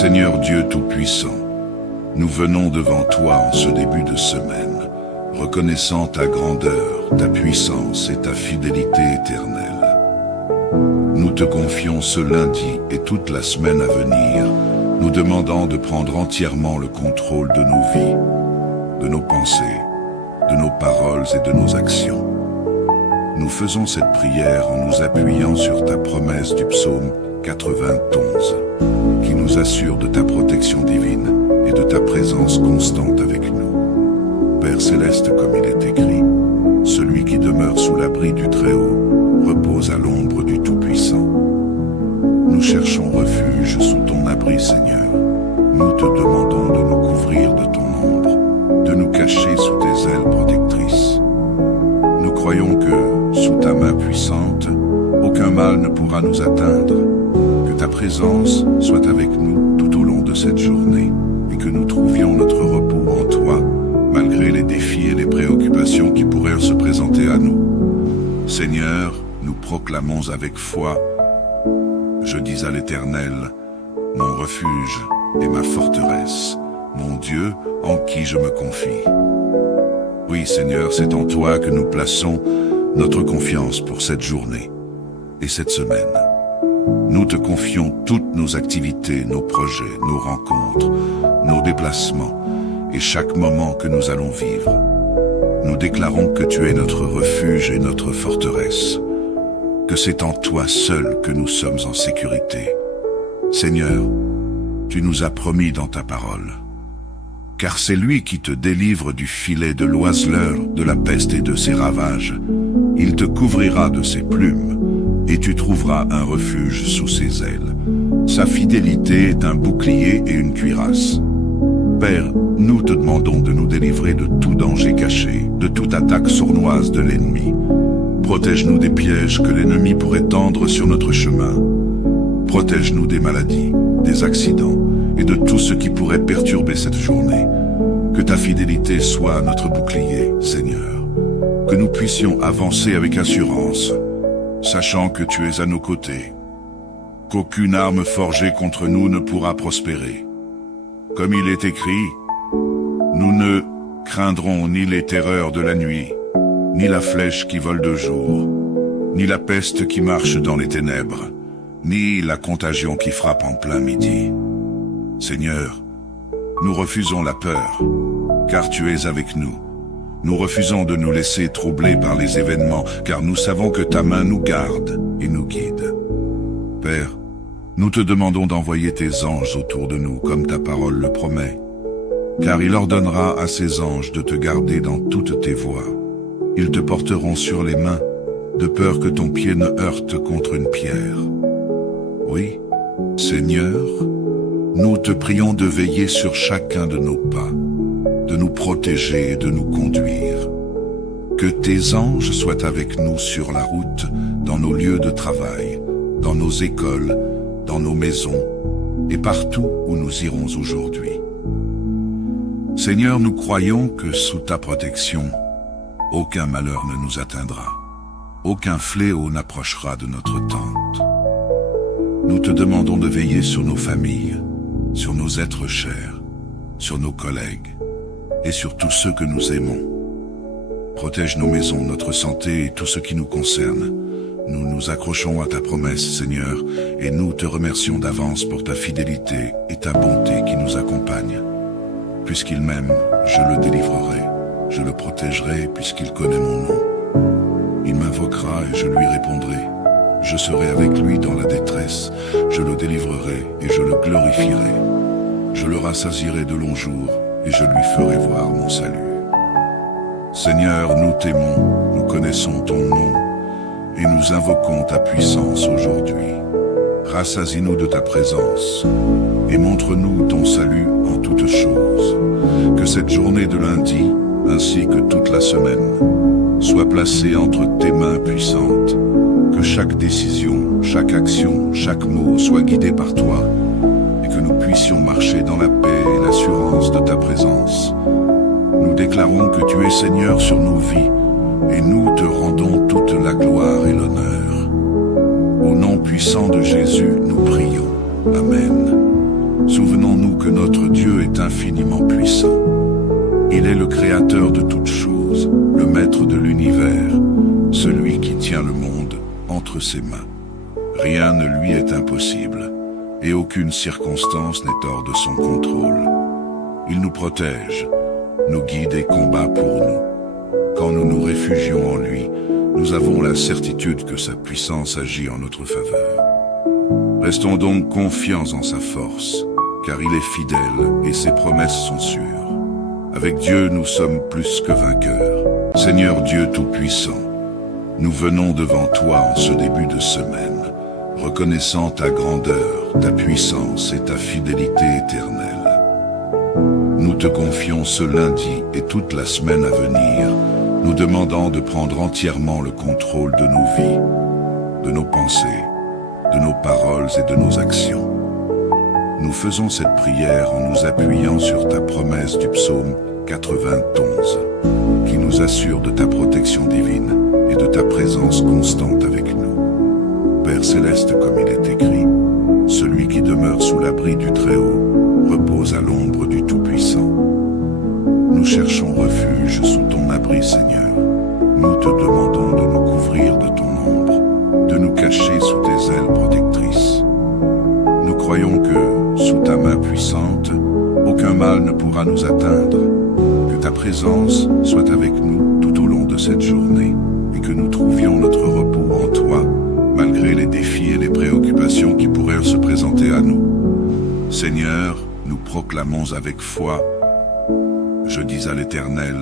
Seigneur Dieu Tout-Puissant, nous venons devant toi en ce début de semaine, reconnaissant ta grandeur, ta puissance et ta fidélité éternelle. Nous te confions ce lundi et toute la semaine à venir, nous demandant de prendre entièrement le contrôle de nos vies, de nos pensées, de nos paroles et de nos actions. Nous faisons cette prière en nous appuyant sur ta promesse du psaume 91, qui nous assure de ta protection divine et de ta présence constante avec nous. Père céleste, comme il est écrit, celui qui demeure sous l'abri du Très-Haut repose à l'ombre du Tout-Puissant. Nous cherchons refuge sous ton abri, Seigneur. Nous te demandons de nous couvrir de ton ombre, de nous cacher sous tes ailes protectrices. Nous croyons que, sous ta main puissante, aucun mal ne pourra nous atteindre, que ta présence soit avec nous tout au long de cette journée et que nous trouvions notre repos en toi, malgré les défis et les préoccupations qui pourraient se présenter à nous. Seigneur, nous proclamons avec foi, je dis à l'Éternel, mon refuge et ma forteresse, mon Dieu en qui je me confie. Oui, Seigneur, c'est en toi que nous plaçons notre confiance pour cette journée et cette semaine. Nous te confions toutes nos activités, nos projets, nos rencontres, nos déplacements et chaque moment que nous allons vivre. Nous déclarons que tu es notre refuge et notre forteresse, que c'est en toi seul que nous sommes en sécurité. Seigneur, tu nous as promis dans ta parole, car c'est lui qui te délivre du filet de l'oiseleur, de la peste et de ses ravages. Il te couvrira de ses plumes, et tu trouveras un refuge sous ses ailes. Sa fidélité est un bouclier et une cuirasse. Père, nous te demandons de nous délivrer de tout danger caché, de toute attaque sournoise de l'ennemi. Protège-nous des pièges que l'ennemi pourrait tendre sur notre chemin. Protège-nous des maladies, des accidents et de tout ce qui pourrait perturber cette journée. Que ta fidélité soit notre bouclier, Seigneur. Que nous puissions avancer avec assurance, sachant que tu es à nos côtés, qu'aucune arme forgée contre nous ne pourra prospérer. Comme il est écrit, nous ne craindrons ni les terreurs de la nuit, ni la flèche qui vole de jour, ni la peste qui marche dans les ténèbres, ni la contagion qui frappe en plein midi. Seigneur, nous refusons la peur, car tu es avec nous. Nous refusons de nous laisser troubler par les événements, car nous savons que ta main nous garde et nous guide. Père, nous te demandons d'envoyer tes anges autour de nous, comme ta parole le promet, car il ordonnera à ses anges de te garder dans toutes tes voies. Ils te porteront sur les mains, de peur que ton pied ne heurte contre une pierre. Oui, Seigneur, nous te prions de veiller sur chacun de nos pas, de nous protéger et de nous conduire. Que tes anges soient avec nous sur la route, dans nos lieux de travail, dans nos écoles, dans nos maisons et partout où nous irons aujourd'hui. Seigneur, nous croyons que sous ta protection, aucun malheur ne nous atteindra, aucun fléau n'approchera de notre tente. Nous te demandons de veiller sur nos familles, sur nos êtres chers, sur nos collègues et sur tous ceux que nous aimons. Protège nos maisons, notre santé et tout ce qui nous concerne. Nous nous accrochons à ta promesse, Seigneur, et nous te remercions d'avance pour ta fidélité et ta bonté qui nous accompagnent. Puisqu'il m'aime, je le délivrerai, je le protégerai puisqu'il connaît mon nom. Il m'invoquera et je lui répondrai. Je serai avec lui dans la détresse, je le délivrerai et je le glorifierai. Je le rassasierai de longs jours et je lui ferai voir mon salut. Seigneur, nous t'aimons, nous connaissons ton nom et nous invoquons ta puissance aujourd'hui. Rassasie-nous de ta présence et montre-nous ton salut en toutes choses. Que cette journée de lundi, ainsi que toute la semaine, soit placée entre tes mains puissantes. Que chaque décision, chaque action, chaque mot soit guidé par toi et que nous puissions marcher dans la paix et l'assurance de ta présence. Nous déclarons que tu es Seigneur sur nos vies et nous te rendons toute la gloire et l'honneur. Au nom puissant de Jésus, nous prions. Amen. Souvenons-nous que notre Dieu est infiniment puissant. Il est le créateur de toutes choses, le maître de l'univers, celui qui tient le monde entre ses mains. Rien ne lui est impossible, et aucune circonstance n'est hors de son contrôle. Il nous protège, nous guide et combat pour nous. Quand nous nous réfugions en lui, nous avons la certitude que sa puissance agit en notre faveur. Restons donc confiants en sa force, car il est fidèle et ses promesses sont sûres. Avec Dieu, nous sommes plus que vainqueurs. Seigneur Dieu Tout-Puissant, nous venons devant toi en ce début de semaine, reconnaissant ta grandeur, ta puissance et ta fidélité éternelle. Nous te confions ce lundi et toute la semaine à venir, nous demandant de prendre entièrement le contrôle de nos vies, de nos pensées, de nos paroles et de nos actions. Nous faisons cette prière en nous appuyant sur ta promesse du psaume 91, qui nous assure de ta protection divine et de ta présence constante avec nous. Père céleste, comme il est écrit, celui qui demeure sous l'abri du Très-Haut repose à l'ombre du Tout-Puissant. Nous cherchons refuge sous ton abri, Seigneur. Nous te demandons de nous couvrir de ton ombre, de nous cacher sous tes ailes protectrices. Nous croyons que, sous ta main puissante, aucun mal ne pourra nous atteindre, que ta présence soit avec nous tout au long de cette journée, et que nous trouvions notre repos en toi, malgré les défis et les préoccupations qui pourraient se présenter à nous. Seigneur, nous proclamons avec foi, je dis à l'Éternel,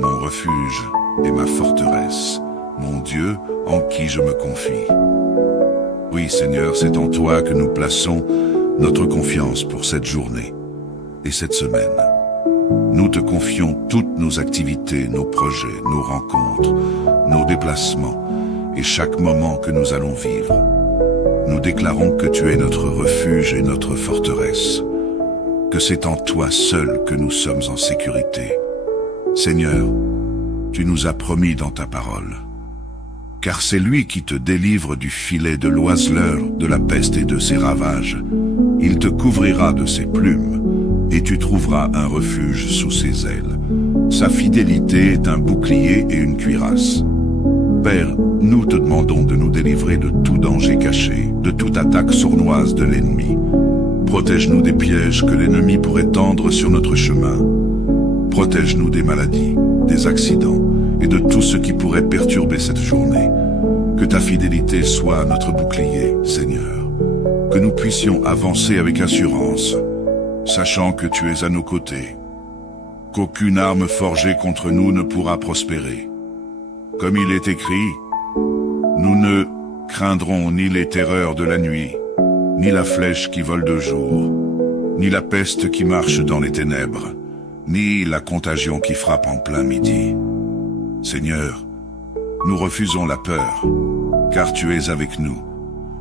mon refuge et ma forteresse, mon Dieu en qui je me confie. Oui, Seigneur, c'est en toi que nous plaçons notre confiance pour cette journée et cette semaine. Nous te confions toutes nos activités, nos projets, nos rencontres, nos déplacements et chaque moment que nous allons vivre. Nous déclarons que tu es notre refuge et notre forteresse, que c'est en toi seul que nous sommes en sécurité. Seigneur, tu nous as promis dans ta parole, car c'est lui qui te délivre du filet de l'oiseleur, de la peste et de ses ravages. Il te couvrira de ses plumes, et tu trouveras un refuge sous ses ailes. Sa fidélité est un bouclier et une cuirasse. Père, nous te demandons de nous délivrer de tout danger caché, de toute attaque sournoise de l'ennemi. Protège-nous des pièges que l'ennemi pourrait tendre sur notre chemin. Protège-nous des maladies, des accidents et de tout ce qui pourrait perturber cette journée. Que ta fidélité soit notre bouclier, Seigneur. Que nous puissions avancer avec assurance, sachant que tu es à nos côtés. Qu'aucune arme forgée contre nous ne pourra prospérer. Comme il est écrit, nous ne craindrons ni les terreurs de la nuit, ni la flèche qui vole de jour, ni la peste qui marche dans les ténèbres, ni la contagion qui frappe en plein midi. Seigneur, nous refusons la peur, car tu es avec nous.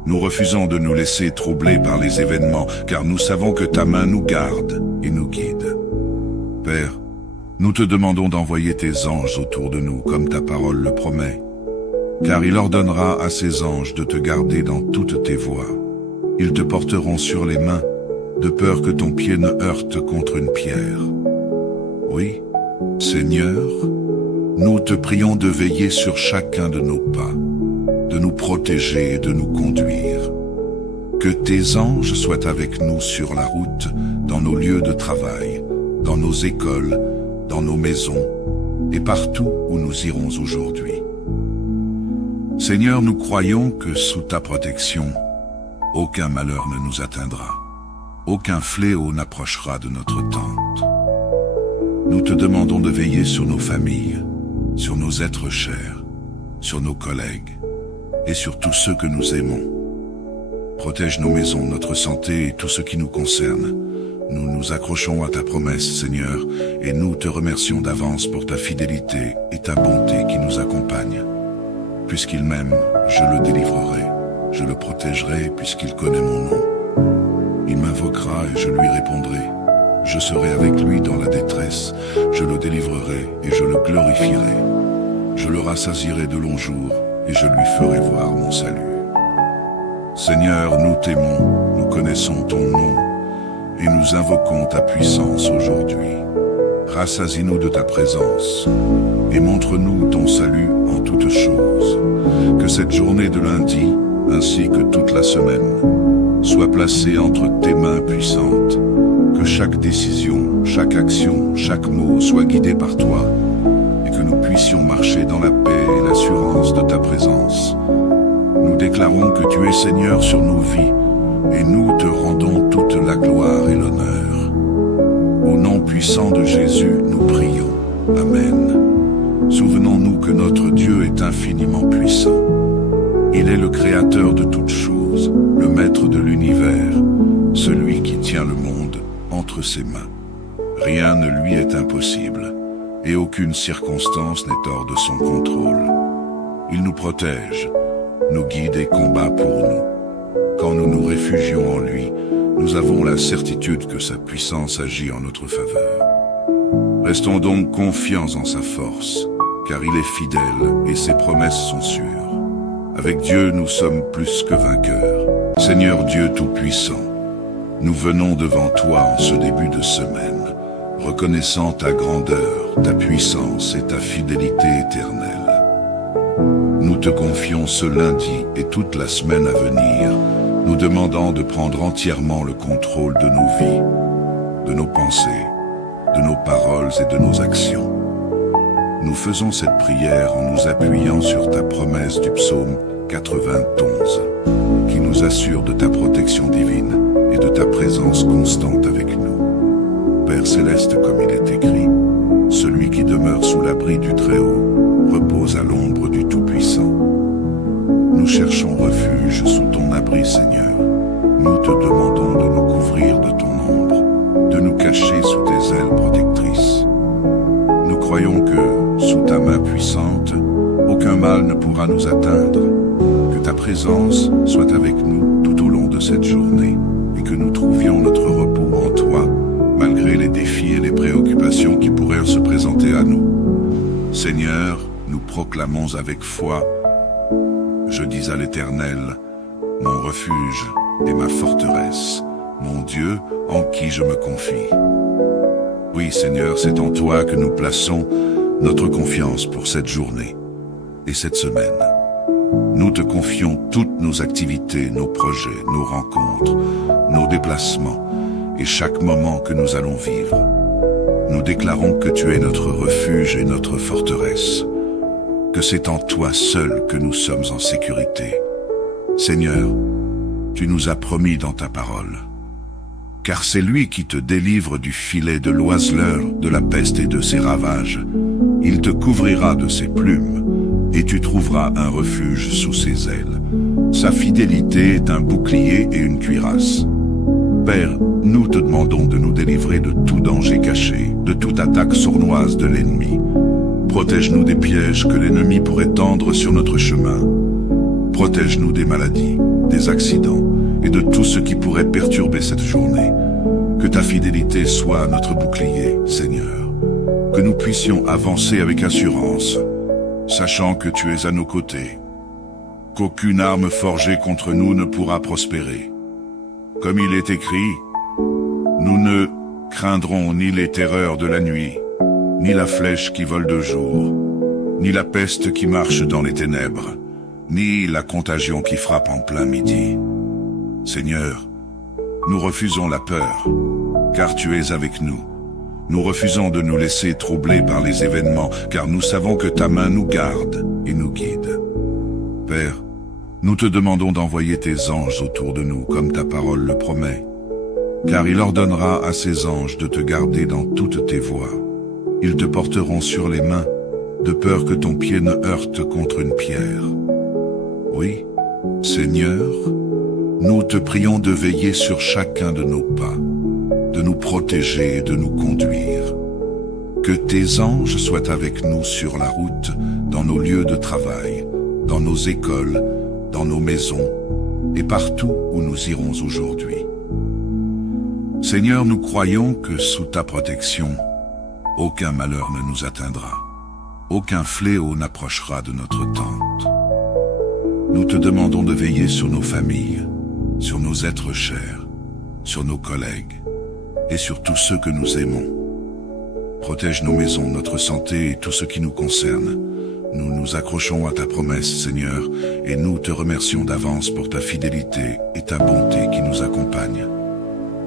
Nous refusons de nous laisser troubler par les événements, car nous savons que ta main nous garde et nous guide. Père, nous te demandons d'envoyer tes anges autour de nous, comme ta parole le promet, car il ordonnera à ses anges de te garder dans toutes tes voies. Ils te porteront sur les mains, de peur que ton pied ne heurte contre une pierre. Oui, Seigneur, nous te prions de veiller sur chacun de nos pas, de nous protéger et de nous conduire. Que tes anges soient avec nous sur la route, dans nos lieux de travail, dans nos écoles, dans nos maisons et partout où nous irons aujourd'hui. Seigneur, nous croyons que sous ta protection, aucun malheur ne nous atteindra, aucun fléau n'approchera de notre tente. Nous te demandons de veiller sur nos familles, sur nos êtres chers, sur nos collègues et sur tous ceux que nous aimons. Protège nos maisons, notre santé et tout ce qui nous concerne. Nous nous accrochons à ta promesse, Seigneur, et nous te remercions d'avance pour ta fidélité et ta bonté qui nous accompagnent. Puisqu'il m'aime, je le délivrerai, je le protégerai puisqu'il connaît mon nom. Il m'invoquera et je lui répondrai. Je serai avec lui dans la détresse, je le délivrerai et je le glorifierai. Je le rassasierai de longs jours et je lui ferai voir mon salut. Seigneur, nous t'aimons, nous connaissons ton nom. et nous invoquons ta puissance aujourd'hui. Rassasie-nous de ta présence et montre-nous ton salut en toutes choses. Que cette journée de lundi, ainsi que toute la semaine, soit placée entre tes mains puissantes. Que chaque décision, chaque action, chaque mot soit guidé par toi et que nous puissions marcher dans la paix et l'assurance de ta présence. Nous déclarons que tu es Seigneur sur nos vies et nous te rendons toute la gloire et l'honneur. Au nom puissant de Jésus, nous prions. Amen. Souvenons-nous que notre Dieu est infiniment puissant. Il est le créateur de toutes choses, le maître de l'univers, celui qui tient le monde entre ses mains. Rien ne lui est impossible, et aucune circonstance n'est hors de son contrôle. Il nous protège, nous guide et combat pour nous. Quand nous nous réfugions en lui, nous avons la certitude que sa puissance agit en notre faveur. Restons donc confiants en sa force, car il est fidèle et ses promesses sont sûres. Avec Dieu, nous sommes plus que vainqueurs. Seigneur Dieu Tout-Puissant, nous venons devant toi en ce début de semaine, reconnaissant ta grandeur, ta puissance et ta fidélité éternelle. Nous te confions ce lundi et toute la semaine à venir, nous demandant de prendre entièrement le contrôle de nos vies, de nos pensées, de nos paroles et de nos actions. Nous faisons cette prière en nous appuyant sur ta promesse du psaume 91, qui nous assure de ta protection divine et de ta présence constante avec nous. Père céleste, comme il est écrit, celui qui demeure sous l'abri du Très-Haut repose à l'ombre du Tout-Puissant. Nous cherchons refuge sous ton abri, Seigneur. Nous te demandons de nous couvrir de ton ombre, de nous cacher sous tes ailes protectrices. Nous croyons que, sous ta main puissante, aucun mal ne pourra nous atteindre. Que ta présence soit avec nous tout au long de cette journée et que nous trouvions notre repos en toi, malgré les défis et les préoccupations qui pourraient se présenter à nous. Seigneur, nous proclamons avec foi: je dis à l'Éternel, mon refuge et ma forteresse, mon Dieu en qui je me confie. Oui, Seigneur, c'est en toi que nous plaçons notre confiance pour cette journée et cette semaine. Nous te confions toutes nos activités, nos projets, nos rencontres, nos déplacements et chaque moment que nous allons vivre. Nous déclarons que tu es notre refuge et notre forteresse, que c'est en toi seul que nous sommes en sécurité. Seigneur, tu nous as promis dans ta parole, car c'est lui qui te délivre du filet de l'oiseleur, de la peste et de ses ravages. Il te couvrira de ses plumes, et tu trouveras un refuge sous ses ailes. Sa fidélité est un bouclier et une cuirasse. Père, nous te demandons de nous délivrer de tout danger caché, de toute attaque sournoise de l'ennemi. Protège-nous des pièges que l'ennemi pourrait tendre sur notre chemin. Protège-nous des maladies, des accidents et de tout ce qui pourrait perturber cette journée. Que ta fidélité soit notre bouclier, Seigneur. Que nous puissions avancer avec assurance, sachant que tu es à nos côtés. Qu'aucune arme forgée contre nous ne pourra prospérer. Comme il est écrit, nous ne craindrons ni les terreurs de la nuit, ni la flèche qui vole de jour, ni la peste qui marche dans les ténèbres, ni la contagion qui frappe en plein midi. Seigneur, nous refusons la peur, car tu es avec nous. Nous refusons de nous laisser troubler par les événements, car nous savons que ta main nous garde et nous guide. Père, nous te demandons d'envoyer tes anges autour de nous, comme ta parole le promet, car il ordonnera à ses anges de te garder dans toutes tes voies. Ils te porteront sur les mains, de peur que ton pied ne heurte contre une pierre. Oui, Seigneur, nous te prions de veiller sur chacun de nos pas, de nous protéger et de nous conduire. Que tes anges soient avec nous sur la route, dans nos lieux de travail, dans nos écoles, dans nos maisons et partout où nous irons aujourd'hui. Seigneur, nous croyons que sous ta protection, aucun malheur ne nous atteindra, aucun fléau n'approchera de notre tente. Nous te demandons de veiller sur nos familles, sur nos êtres chers, sur nos collègues, et sur tous ceux que nous aimons. Protège nos maisons, notre santé et tout ce qui nous concerne. Nous nous accrochons à ta promesse, Seigneur, et nous te remercions d'avance pour ta fidélité et ta bonté qui nous accompagnent.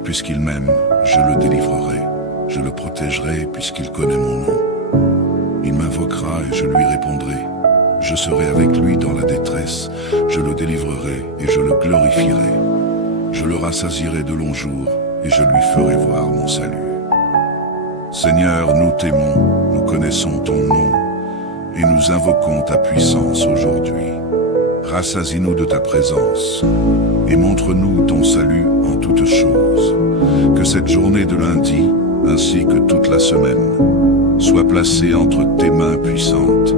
Puisqu'il m'aime, je le délivrerai, je le protégerai puisqu'il connaît mon nom. Il m'invoquera et je lui répondrai. Je serai avec lui dans la détresse, je le délivrerai et je le glorifierai. Je le rassasierai de longs jours et je lui ferai voir mon salut. Seigneur, nous t'aimons, nous connaissons ton nom et nous invoquons ta puissance aujourd'hui. Rassasie-nous de ta présence et montre-nous ton salut en toutes choses. Que cette journée de lundi, ainsi que toute la semaine, soit placée entre tes mains puissantes.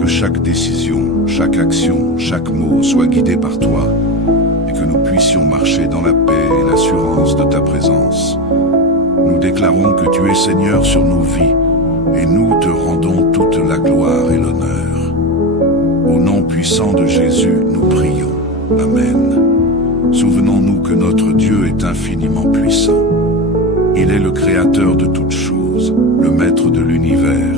Que chaque décision, chaque action, chaque mot soit guidé par toi et que nous puissions marcher dans la paix et l'assurance de ta présence. Nous déclarons que tu es Seigneur sur nos vies et nous te rendons toute la gloire et l'honneur. Au nom puissant de Jésus, nous prions. Amen. Souvenons-nous que notre Dieu est infiniment puissant. Il est le créateur de toutes choses, le maître de l'univers,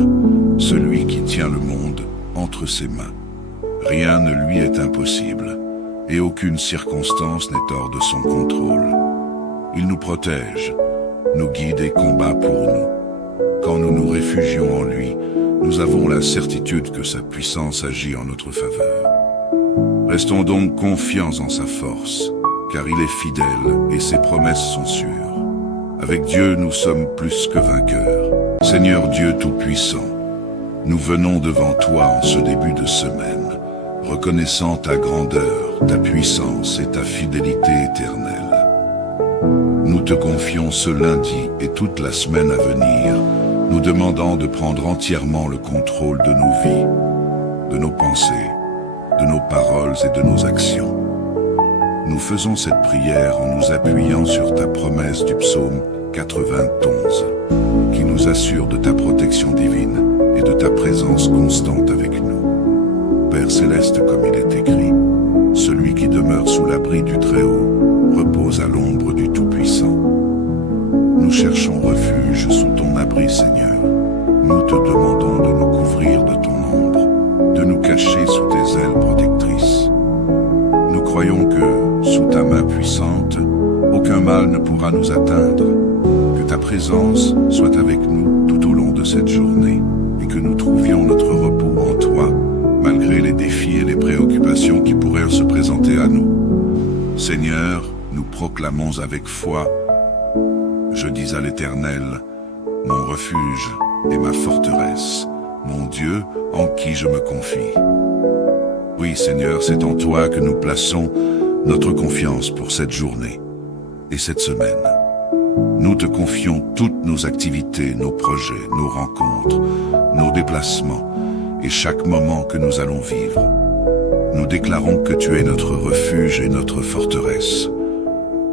celui qui tient le monde entre ses mains. Rien ne lui est impossible, et aucune circonstance n'est hors de son contrôle. Il nous protège, nous guide et combat pour nous. Quand nous nous réfugions en lui, nous avons la certitude que sa puissance agit en notre faveur. Restons donc confiants en sa force, car il est fidèle et ses promesses sont sûres. Avec Dieu, nous sommes plus que vainqueurs. Seigneur Dieu Tout-Puissant, nous venons devant toi en ce début de semaine, reconnaissant ta grandeur, ta puissance et ta fidélité éternelle. Nous te confions ce lundi et toute la semaine à venir, nous demandant de prendre entièrement le contrôle de nos vies, de nos pensées, de nos paroles et de nos actions. Nous faisons cette prière en nous appuyant sur ta promesse du psaume 91, qui nous assure de ta protection divine et de ta présence constante avec nous. Père céleste, comme il est écrit, celui qui demeure sous l'abri du Très-Haut repose à l'ombre du Tout-Puissant. Nous cherchons refuge sous ton abri, Seigneur. Nous te demandons de nous couvrir de ton ombre, de nous cacher sous tes ailes protectrices. Nous croyons que, sous ta main puissante, aucun mal ne pourra nous atteindre, que ta présence soit avec nous tout au long de cette journée et que nous trouvions notre repos en toi, malgré les défis et les préoccupations qui pourraient se présenter à nous. Seigneur, nous proclamons avec foi, je dis à l'Éternel, mon refuge et ma forteresse, mon Dieu en qui je me confie. Oui, Seigneur, c'est en toi que nous plaçons notre confiance pour cette journée et cette semaine. Nous te confions toutes nos activités, nos projets, nos rencontres, nos déplacements et chaque moment que nous allons vivre. Nous déclarons que tu es notre refuge et notre forteresse,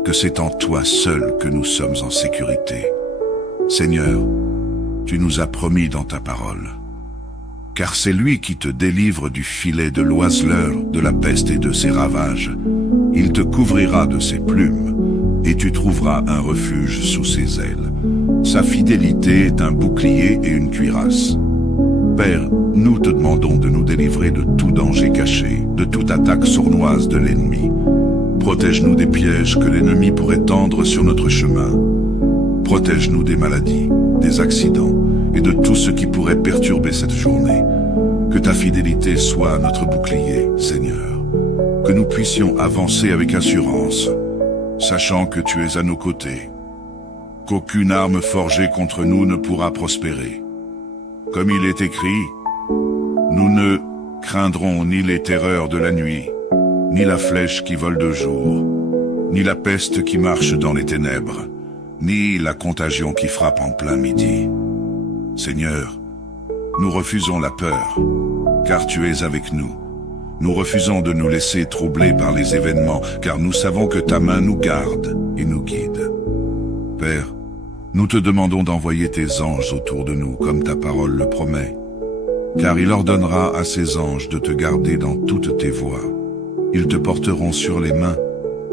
que c'est en toi seul que nous sommes en sécurité. Seigneur, tu nous as promis dans ta parole, car c'est lui qui te délivre du filet de l'oiseleur, de la peste et de ses ravages. Il te couvrira de ses plumes, et tu trouveras un refuge sous ses ailes. Sa fidélité est un bouclier et une cuirasse. Père, nous te demandons de nous délivrer de tout danger caché, de toute attaque sournoise de l'ennemi. Protège-nous des pièges que l'ennemi pourrait tendre sur notre chemin. Protège-nous des maladies, des accidents et de tout ce qui pourrait perturber cette journée. Que ta fidélité soit notre bouclier, Seigneur. Que nous puissions avancer avec assurance, sachant que tu es à nos côtés. Qu'aucune arme forgée contre nous ne pourra prospérer. Comme il est écrit, nous ne craindrons ni les terreurs de la nuit, ni la flèche qui vole de jour, ni la peste qui marche dans les ténèbres, ni la contagion qui frappe en plein midi. Seigneur, nous refusons la peur, car tu es avec nous. Nous refusons de nous laisser troubler par les événements, car nous savons que ta main nous garde et nous guide. Père, nous te demandons d'envoyer tes anges autour de nous, comme ta parole le promet, car il ordonnera à ses anges de te garder dans toutes tes voies. Ils te porteront sur les mains,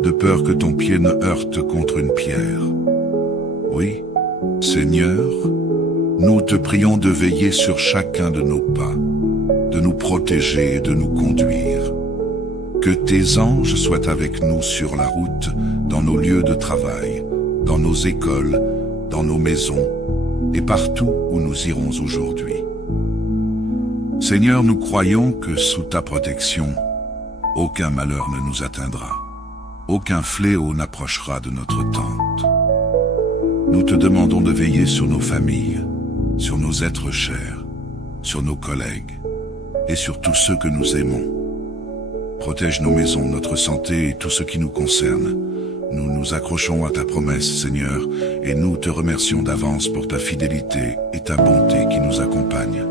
de peur que ton pied ne heurte contre une pierre. Oui, Seigneur, nous te prions de veiller sur chacun de nos pas, de nous protéger et de nous conduire. Que tes anges soient avec nous sur la route, dans nos lieux de travail, dans nos écoles, dans nos maisons et partout où nous irons aujourd'hui. Seigneur, nous croyons que sous ta protection, aucun malheur ne nous atteindra, aucun fléau n'approchera de notre tente. Nous te demandons de veiller sur nos familles, sur nos êtres chers, sur nos collègues et sur tous ceux que nous aimons. Protège nos maisons, notre santé et tout ce qui nous concerne. Nous nous accrochons à ta promesse, Seigneur, et nous te remercions d'avance pour ta fidélité et ta bonté qui nous accompagnent.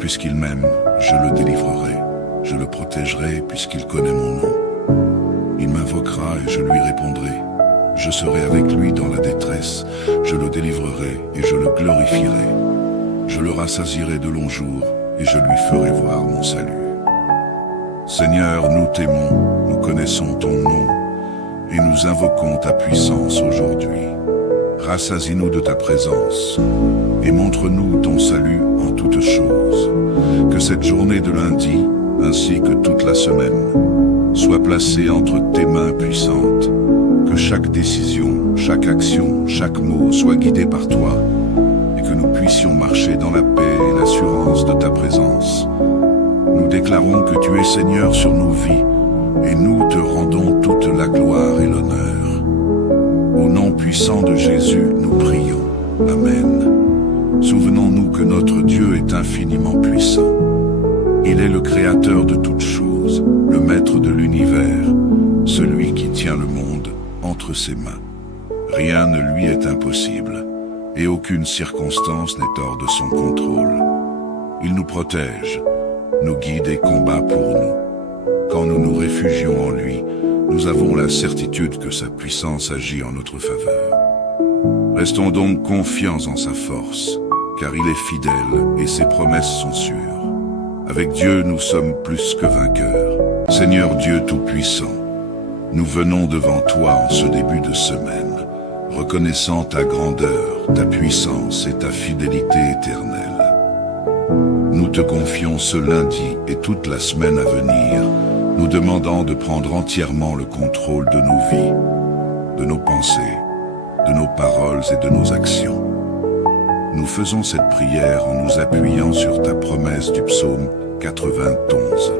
Puisqu'il m'aime, je le délivrerai, je le protégerai puisqu'il connaît mon nom. Il m'invoquera et je lui répondrai. Je serai avec lui dans la détresse, je le délivrerai et je le glorifierai. Je le rassasierai de longs jours et je lui ferai voir mon salut. Seigneur, nous t'aimons, nous connaissons ton nom et nous invoquons ta puissance aujourd'hui. Rassasie-nous de ta présence et montre-nous ton salut en toutes choses. Que cette journée de lundi, ainsi que toute la semaine, soit placée entre tes mains puissantes. Que chaque décision, chaque action, chaque mot soit guidé par toi et que nous puissions marcher dans la paix et l'assurance de ta présence. Nous déclarons que tu es Seigneur sur nos vies et nous te rendons toute la gloire et l'honneur. Au nom puissant de Jésus, nous prions. Amen. Souvenons-nous que notre Dieu est infiniment puissant. Il est le créateur de toutes choses, le maître de l'univers, celui qui tient le monde entre ses mains. Rien ne lui est impossible, et aucune circonstance n'est hors de son contrôle. Il nous protège, nous guide et combat pour nous. Quand nous nous réfugions en lui, nous avons la certitude que sa puissance agit en notre faveur. Restons donc confiants en sa force, car il est fidèle et ses promesses sont sûres. Avec Dieu, nous sommes plus que vainqueurs. Seigneur Dieu Tout-Puissant, nous venons devant toi en ce début de semaine, reconnaissant ta grandeur, ta puissance et ta fidélité éternelle. Nous te confions ce lundi et toute la semaine à venir, nous demandant de prendre entièrement le contrôle de nos vies, de nos pensées, de nos paroles et de nos actions. Nous faisons cette prière en nous appuyant sur ta promesse du psaume 91,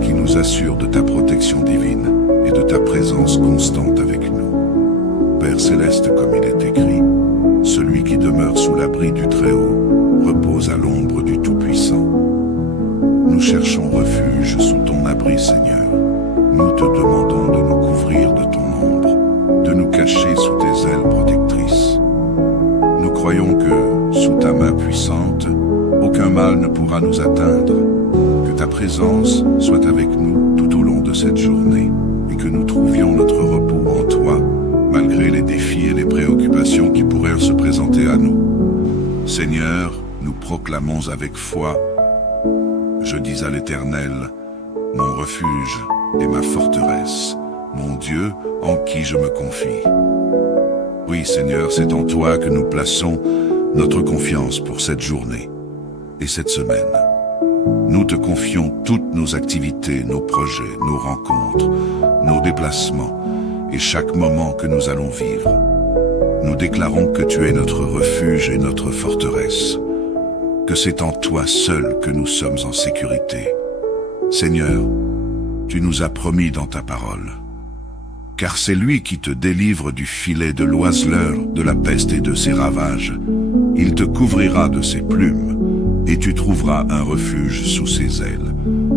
qui nous assure de ta protection divine et de ta présence constante avec nous. Père céleste, comme il est écrit, celui qui demeure sous l'abri du Très-Haut repose à l'ombre du Tout-Puissant. Nous cherchons refuge sous ton abri, Seigneur. Nous te demandons de nous couvrir de ton ombre, de nous cacher sous tes ailes protectrices. Nous croyons que, sous ta main puissante, aucun mal ne pourra nous atteindre, que ta présence soit avec nous tout au long de cette journée, et que nous trouvions notre repos en toi, malgré les défis et les préoccupations qui pourraient se présenter à nous. Seigneur, nous proclamons avec foi, je dis à l'Éternel, mon refuge et ma forteresse, mon Dieu en qui je me confie. Oui, Seigneur, c'est en toi que nous plaçons notre confiance pour cette journée et cette semaine. Nous te confions toutes nos activités, nos projets, nos rencontres, nos déplacements et chaque moment que nous allons vivre. Nous déclarons que tu es notre refuge et notre forteresse, que c'est en toi seul que nous sommes en sécurité. Seigneur, tu nous as promis dans ta parole, car c'est lui qui te délivre du filet de l'oiseleur, de la peste et de ses ravages. Il te couvrira de ses plumes, et tu trouveras un refuge sous ses ailes.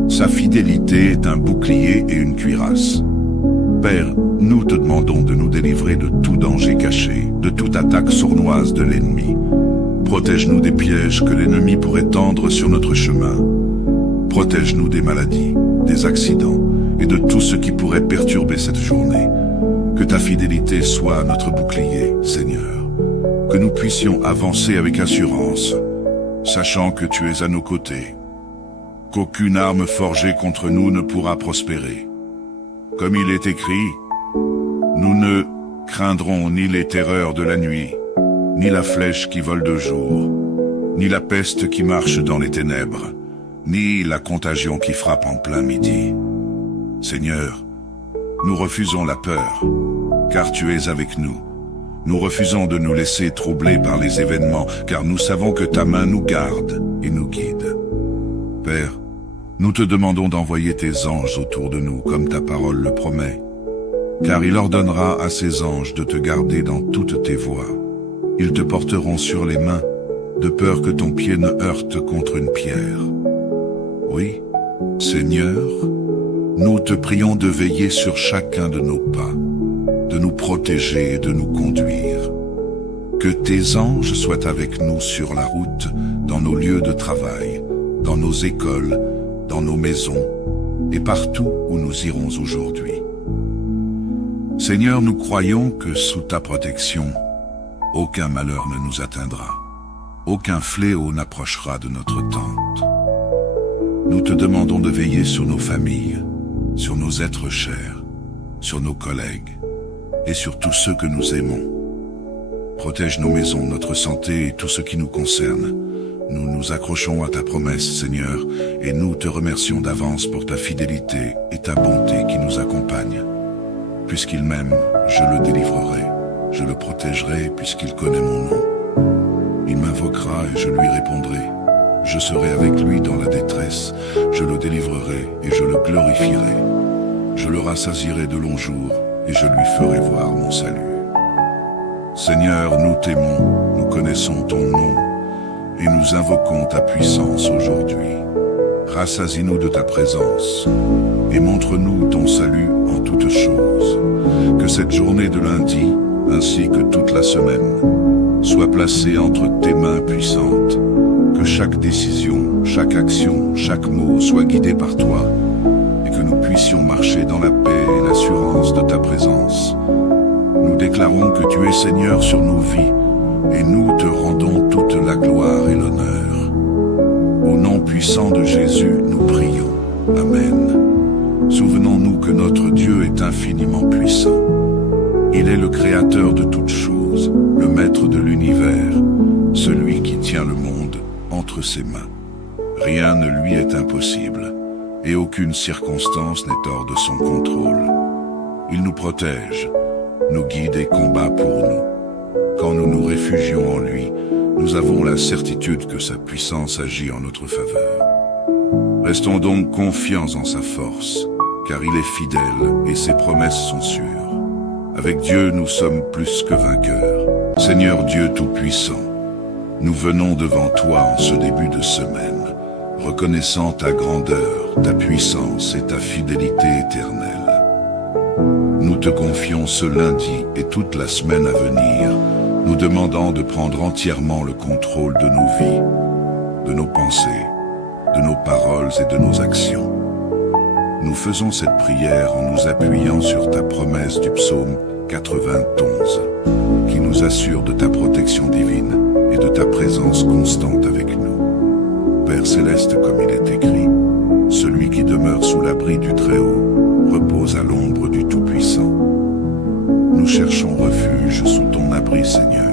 Sa fidélité est un bouclier et une cuirasse. Père, nous te demandons de nous délivrer de tout danger caché, de toute attaque sournoise de l'ennemi. Protège-nous des pièges que l'ennemi pourrait tendre sur notre chemin. Protège-nous des maladies, des accidents et de tout ce qui pourrait perturber cette journée. Que ta fidélité soit notre bouclier, Seigneur. Que nous puissions avancer avec assurance, sachant que tu es à nos côtés. Qu'aucune arme forgée contre nous ne pourra prospérer. Comme il est écrit, nous ne craindrons ni les terreurs de la nuit, ni la flèche qui vole de jour, ni la peste qui marche dans les ténèbres, ni la contagion qui frappe en plein midi. Seigneur, nous refusons la peur, car tu es avec nous. Nous refusons de nous laisser troubler par les événements, car nous savons que ta main nous garde et nous guide. Père, nous te demandons d'envoyer tes anges autour de nous, comme ta parole le promet, car il ordonnera à ses anges de te garder dans toutes tes voies. Ils te porteront sur les mains, de peur que ton pied ne heurte contre une pierre. Oui, Seigneur, nous te prions de veiller sur chacun de nos pas, de nous protéger et de nous conduire. Que tes anges soient avec nous sur la route, dans nos lieux de travail, dans nos écoles, dans nos maisons et partout où nous irons aujourd'hui. Seigneur, nous croyons que sous ta protection, aucun malheur ne nous atteindra, aucun fléau n'approchera de notre tente. Nous te demandons de veiller sur nos familles, sur nos êtres chers, sur nos collègues et sur tous ceux que nous aimons. Protège nos maisons, notre santé et tout ce qui nous concerne. Nous nous accrochons à ta promesse, Seigneur, et nous te remercions d'avance pour ta fidélité et ta bonté qui nous accompagnent. Puisqu'il m'aime, je le délivrerai, je le protégerai puisqu'il connaît mon nom. Il m'invoquera et je lui répondrai. Je serai avec lui dans la détresse, je le délivrerai et je le glorifierai. Je le rassasierai de longs jours et je lui ferai voir mon salut. Seigneur, nous t'aimons, nous connaissons ton nom et nous invoquons ta puissance aujourd'hui. Rassasie-nous de ta présence et montre-nous ton salut en toutes choses. Que cette journée de lundi, ainsi que toute la semaine, soit placée entre tes mains puissantes. Que chaque décision, chaque action, chaque mot soit guidé par toi et que nous puissions marcher dans la paix et l'assurance de ta présence. Nous déclarons que tu es Seigneur sur nos vies et nous te rendons toute la gloire et l'honneur. Au nom puissant de Jésus, nous prions. Amen. Souvenons-nous que notre Dieu est infiniment puissant. Il est le créateur de toutes choses, le maître de l'univers, celui qui tient le monde entre ses mains. Rien ne lui est impossible, et aucune circonstance n'est hors de son contrôle. Il nous protège, nous guide et combat pour nous. Quand nous nous réfugions en lui, nous avons la certitude que sa puissance agit en notre faveur. Restons donc confiants en sa force, car il est fidèle et ses promesses sont sûres. Avec Dieu, nous sommes plus que vainqueurs. Seigneur Dieu Tout-Puissant, nous venons devant toi en ce début de semaine, reconnaissant ta grandeur, ta puissance et ta fidélité éternelle. Nous te confions ce lundi et toute la semaine à venir, nous demandant de prendre entièrement le contrôle de nos vies, de nos pensées, de nos paroles et de nos actions. Nous faisons cette prière en nous appuyant sur ta promesse du psaume 91, qui nous assure de ta protection divine et de ta présence constante avec nous. Père céleste, comme il est écrit, celui qui demeure sous l'abri du Très-Haut repose à l'ombre du Tout-Puissant. Nous cherchons refuge sous ton abri, Seigneur.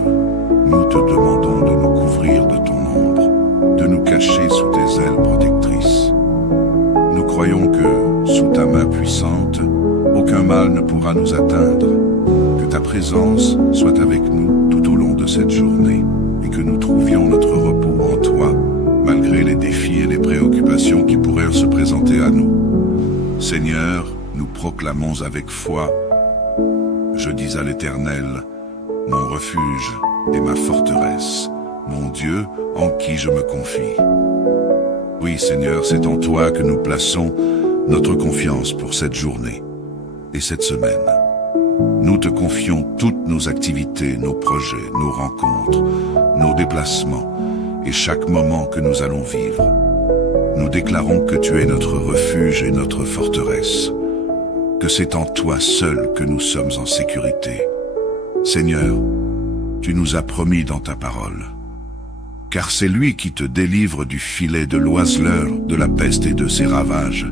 Nous te demandons de nous couvrir de ton ombre, de nous cacher sous tes ailes protectrices. Nous croyons que, sous ta main puissante, aucun mal ne pourra nous atteindre, que ta présence soit avec nous tout au long de cette journée et que nous trouvions notre repos en toi, malgré les défis et les préoccupations qui pourraient se présenter à nous. Seigneur, nous proclamons avec foi, je dis à l'Éternel, mon refuge et ma forteresse, mon Dieu en qui je me confie. Oui, Seigneur, c'est en toi que nous plaçons notre confiance pour cette journée et cette semaine. Nous te confions toutes nos activités, nos projets, nos rencontres, nos déplacements et chaque moment que nous allons vivre. Nous déclarons que tu es notre refuge et notre forteresse, que c'est en toi seul que nous sommes en sécurité. Seigneur, tu nous as promis dans ta parole, car c'est lui qui te délivre du filet de l'oiseleur, de la peste et de ses ravages.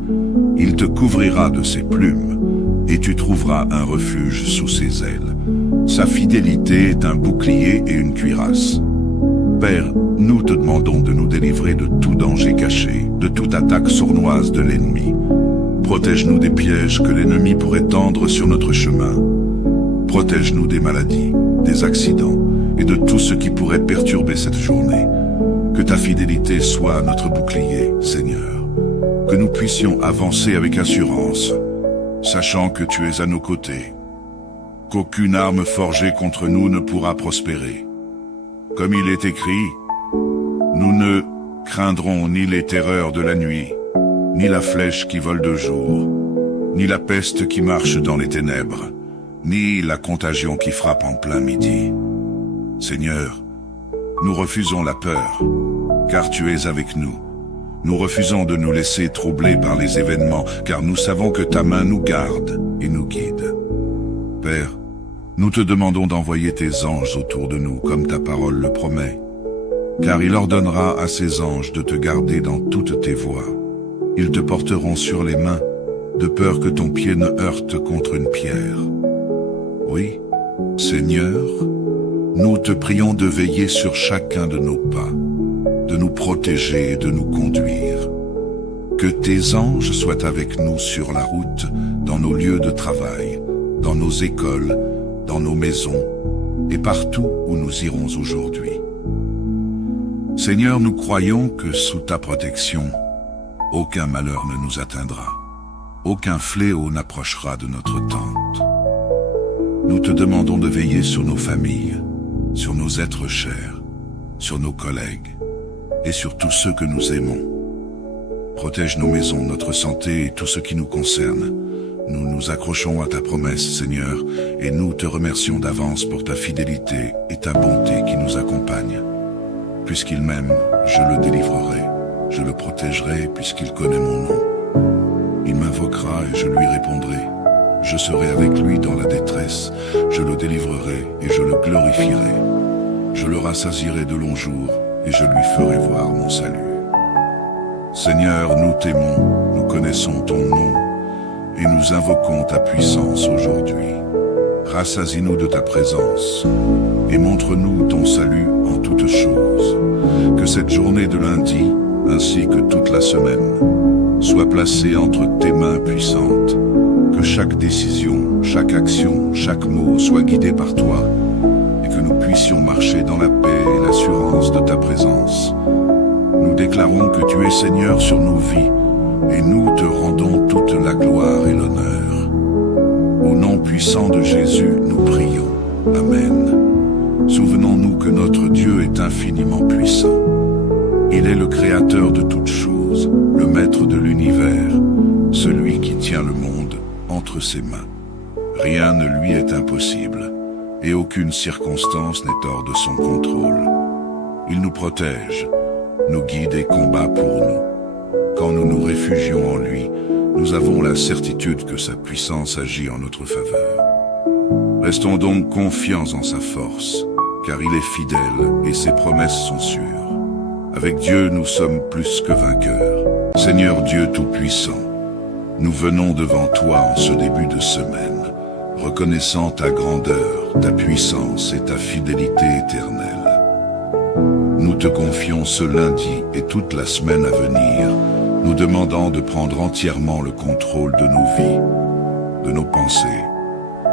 Il te couvrira de ses plumes, et tu trouveras un refuge sous ses ailes. Sa fidélité est un bouclier et une cuirasse. Père, nous te demandons de nous délivrer de tout danger caché, de toute attaque sournoise de l'ennemi. Protège-nous des pièges que l'ennemi pourrait tendre sur notre chemin. Protège-nous des maladies, des accidents et de tout ce qui pourrait perturber cette journée. Que ta fidélité soit notre bouclier, Seigneur. Que nous puissions avancer avec assurance, sachant que tu es à nos côtés. Qu'aucune arme forgée contre nous ne pourra prospérer. Comme il est écrit, nous ne craindrons ni les terreurs de la nuit, ni la flèche qui vole de jour, ni la peste qui marche dans les ténèbres, ni la contagion qui frappe en plein midi. Seigneur, nous refusons la peur, car tu es avec nous. Nous refusons de nous laisser troubler par les événements, car nous savons que ta main nous garde et nous guide. Père, nous te demandons d'envoyer tes anges autour de nous, comme ta parole le promet, car il ordonnera à ses anges de te garder dans toutes tes voies. Ils te porteront sur les mains, de peur que ton pied ne heurte contre une pierre. Oui, Seigneur, nous te prions de veiller sur chacun de nos pas, de nous protéger et de nous conduire. Que tes anges soient avec nous sur la route, dans nos lieux de travail, dans nos écoles, dans nos maisons et partout où nous irons aujourd'hui. Seigneur, nous croyons que sous ta protection, aucun malheur ne nous atteindra, aucun fléau n'approchera de notre tente. Nous te demandons de veiller sur nos familles, sur nos êtres chers, sur nos collègues et sur tous ceux que nous aimons. Protège nos maisons, notre santé et tout ce qui nous concerne. Nous nous accrochons à ta promesse, Seigneur, et nous te remercions d'avance pour ta fidélité et ta bonté qui nous accompagnent. Puisqu'il m'aime, je le délivrerai, je le protégerai puisqu'il connaît mon nom. Il m'invoquera et je lui répondrai. Je serai avec lui dans la détresse, je le délivrerai et je le glorifierai. Je le rassasierai de longs jours et je lui ferai voir mon salut. Seigneur, nous t'aimons, nous connaissons ton nom, et nous invoquons ta puissance aujourd'hui. Rassasie-nous de ta présence et montre-nous ton salut en toutes choses. Que cette journée de lundi, ainsi que toute la semaine, soit placée entre tes mains puissantes. Que chaque décision, chaque action, chaque mot soit guidé par toi et que nous puissions marcher dans la paix et l'assurance de ta présence. Nous déclarons que tu es Seigneur sur nos vies et nous te rendons toute la gloire et l'honneur. Au nom puissant de Jésus, nous prions. Amen. Souvenons-nous que notre Dieu est infiniment puissant. Il est le créateur de toutes choses, le maître de l'univers, celui qui tient le monde entre ses mains. Rien ne lui est impossible, et aucune circonstance n'est hors de son contrôle. Il nous protège, nous guide et combat pour nous. Quand nous nous réfugions en lui, nous avons la certitude que sa puissance agit en notre faveur. Restons donc confiants en sa force, car il est fidèle et ses promesses sont sûres. Avec Dieu, nous sommes plus que vainqueurs. Seigneur Dieu Tout-Puissant, nous venons devant toi en ce début de semaine, reconnaissant ta grandeur, ta puissance et ta fidélité éternelle. Nous te confions ce lundi et toute la semaine à venir, nous demandant de prendre entièrement le contrôle de nos vies, de nos pensées,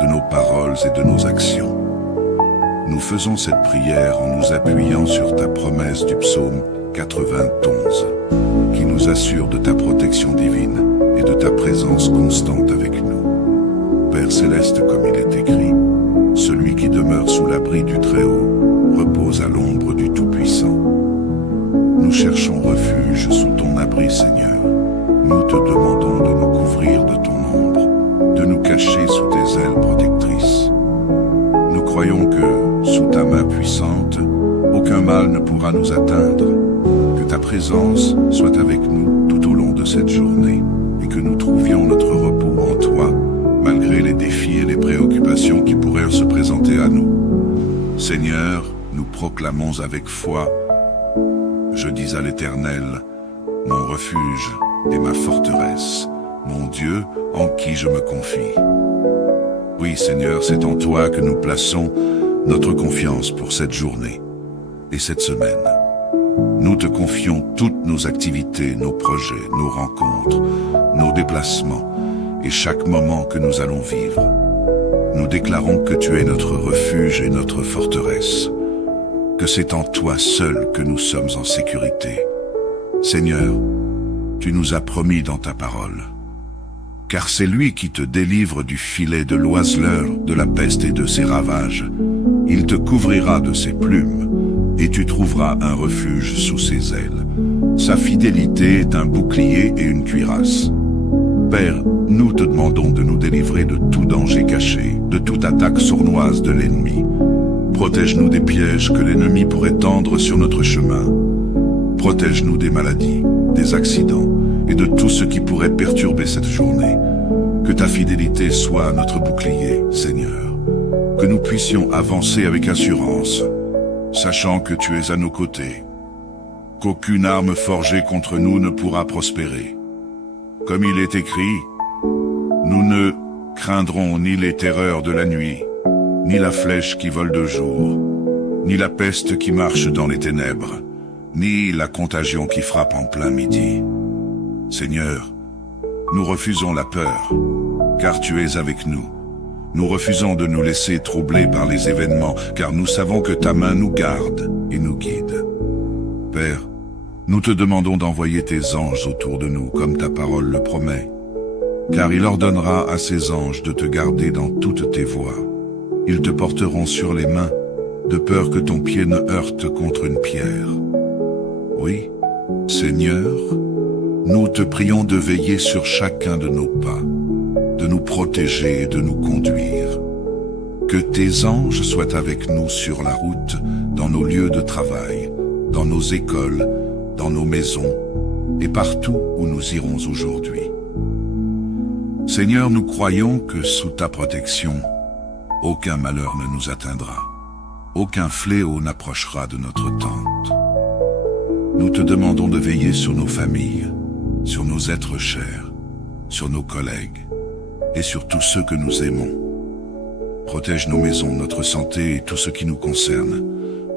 de nos paroles et de nos actions. Nous faisons cette prière en nous appuyant sur ta promesse du psaume 91, qui nous assure de ta protection divine et de ta présence constante avec nous. Père céleste, comme il est écrit, celui qui demeure sous l'abri du Très-Haut repose à l'ombre du Tout-Puissant. Nous cherchons refuge sous ton abri, Seigneur. Nous te demandons de nous couvrir de ton ombre, de nous cacher sous tes ailes protectrices. Nous croyons que, sous ta main puissante, aucun mal ne pourra nous atteindre, que ta présence soit avec nous tout au long de cette journée et que nous trouvions notre repos en toi, malgré les défis et les préoccupations qui pourraient se présenter à nous. Seigneur, nous proclamons avec foi, je dis à l'Éternel, mon refuge et ma forteresse, mon Dieu en qui je me confie. Oui, Seigneur, c'est en toi que nous plaçons notre confiance pour cette journée et cette semaine. Nous te confions toutes nos activités, nos projets, nos rencontres, nos déplacements et chaque moment que nous allons vivre. Nous déclarons que tu es notre refuge et notre forteresse, que c'est en toi seul que nous sommes en sécurité. Seigneur, tu nous as promis dans ta parole, car c'est lui qui te délivre du filet de l'oiseleur, de la peste et de ses ravages. Il te couvrira de ses plumes, et tu trouveras un refuge sous ses ailes. Sa fidélité est un bouclier et une cuirasse. Père, nous te demandons de nous délivrer de tout danger caché, de toute attaque sournoise de l'ennemi. Protège-nous des pièges que l'ennemi pourrait tendre sur notre chemin. Protège-nous des maladies, des accidents et de tout ce qui pourrait perturber cette journée. Que ta fidélité soit notre bouclier, Seigneur. Que nous puissions avancer avec assurance, sachant que tu es à nos côtés. Qu'aucune arme forgée contre nous ne pourra prospérer. Comme il est écrit, nous ne craindrons ni les terreurs de la nuit, ni la flèche qui vole de jour, ni la peste qui marche dans les ténèbres, ni la contagion qui frappe en plein midi. Seigneur, nous refusons la peur, car tu es avec nous. Nous refusons de nous laisser troubler par les événements, car nous savons que ta main nous garde et nous guide. Père, nous te demandons d'envoyer tes anges autour de nous, comme ta parole le promet, car il ordonnera à ses anges de te garder dans toutes tes voies. Ils te porteront sur les mains, de peur que ton pied ne heurte contre une pierre. Oui, Seigneur, nous te prions de veiller sur chacun de nos pas, de nous protéger et de nous conduire. Que tes anges soient avec nous sur la route, dans nos lieux de travail, dans nos écoles, dans nos maisons et partout où nous irons aujourd'hui. Seigneur, nous croyons que sous ta protection, aucun malheur ne nous atteindra, aucun fléau n'approchera de notre tente. Nous te demandons de veiller sur nos familles, sur nos êtres chers, sur nos collègues et sur tous ceux que nous aimons. Protège nos maisons, notre santé et tout ce qui nous concerne.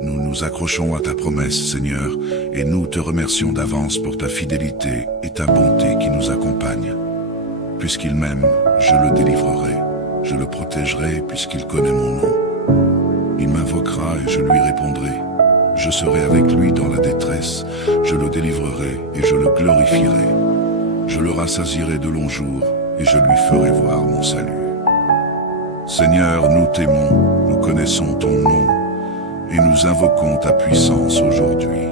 Nous nous accrochons à ta promesse, Seigneur, et nous te remercions d'avance pour ta fidélité et ta bonté qui nous accompagnent. Puisqu'il m'aime, je le délivrerai, je le protégerai puisqu'il connaît mon nom. Il m'invoquera et je lui répondrai. Je serai avec lui dans la détresse, je le délivrerai et je le glorifierai. Je le rassasierai de longs jours et je lui ferai voir mon salut. Seigneur, nous t'aimons, nous connaissons ton nom et nous invoquons ta puissance aujourd'hui.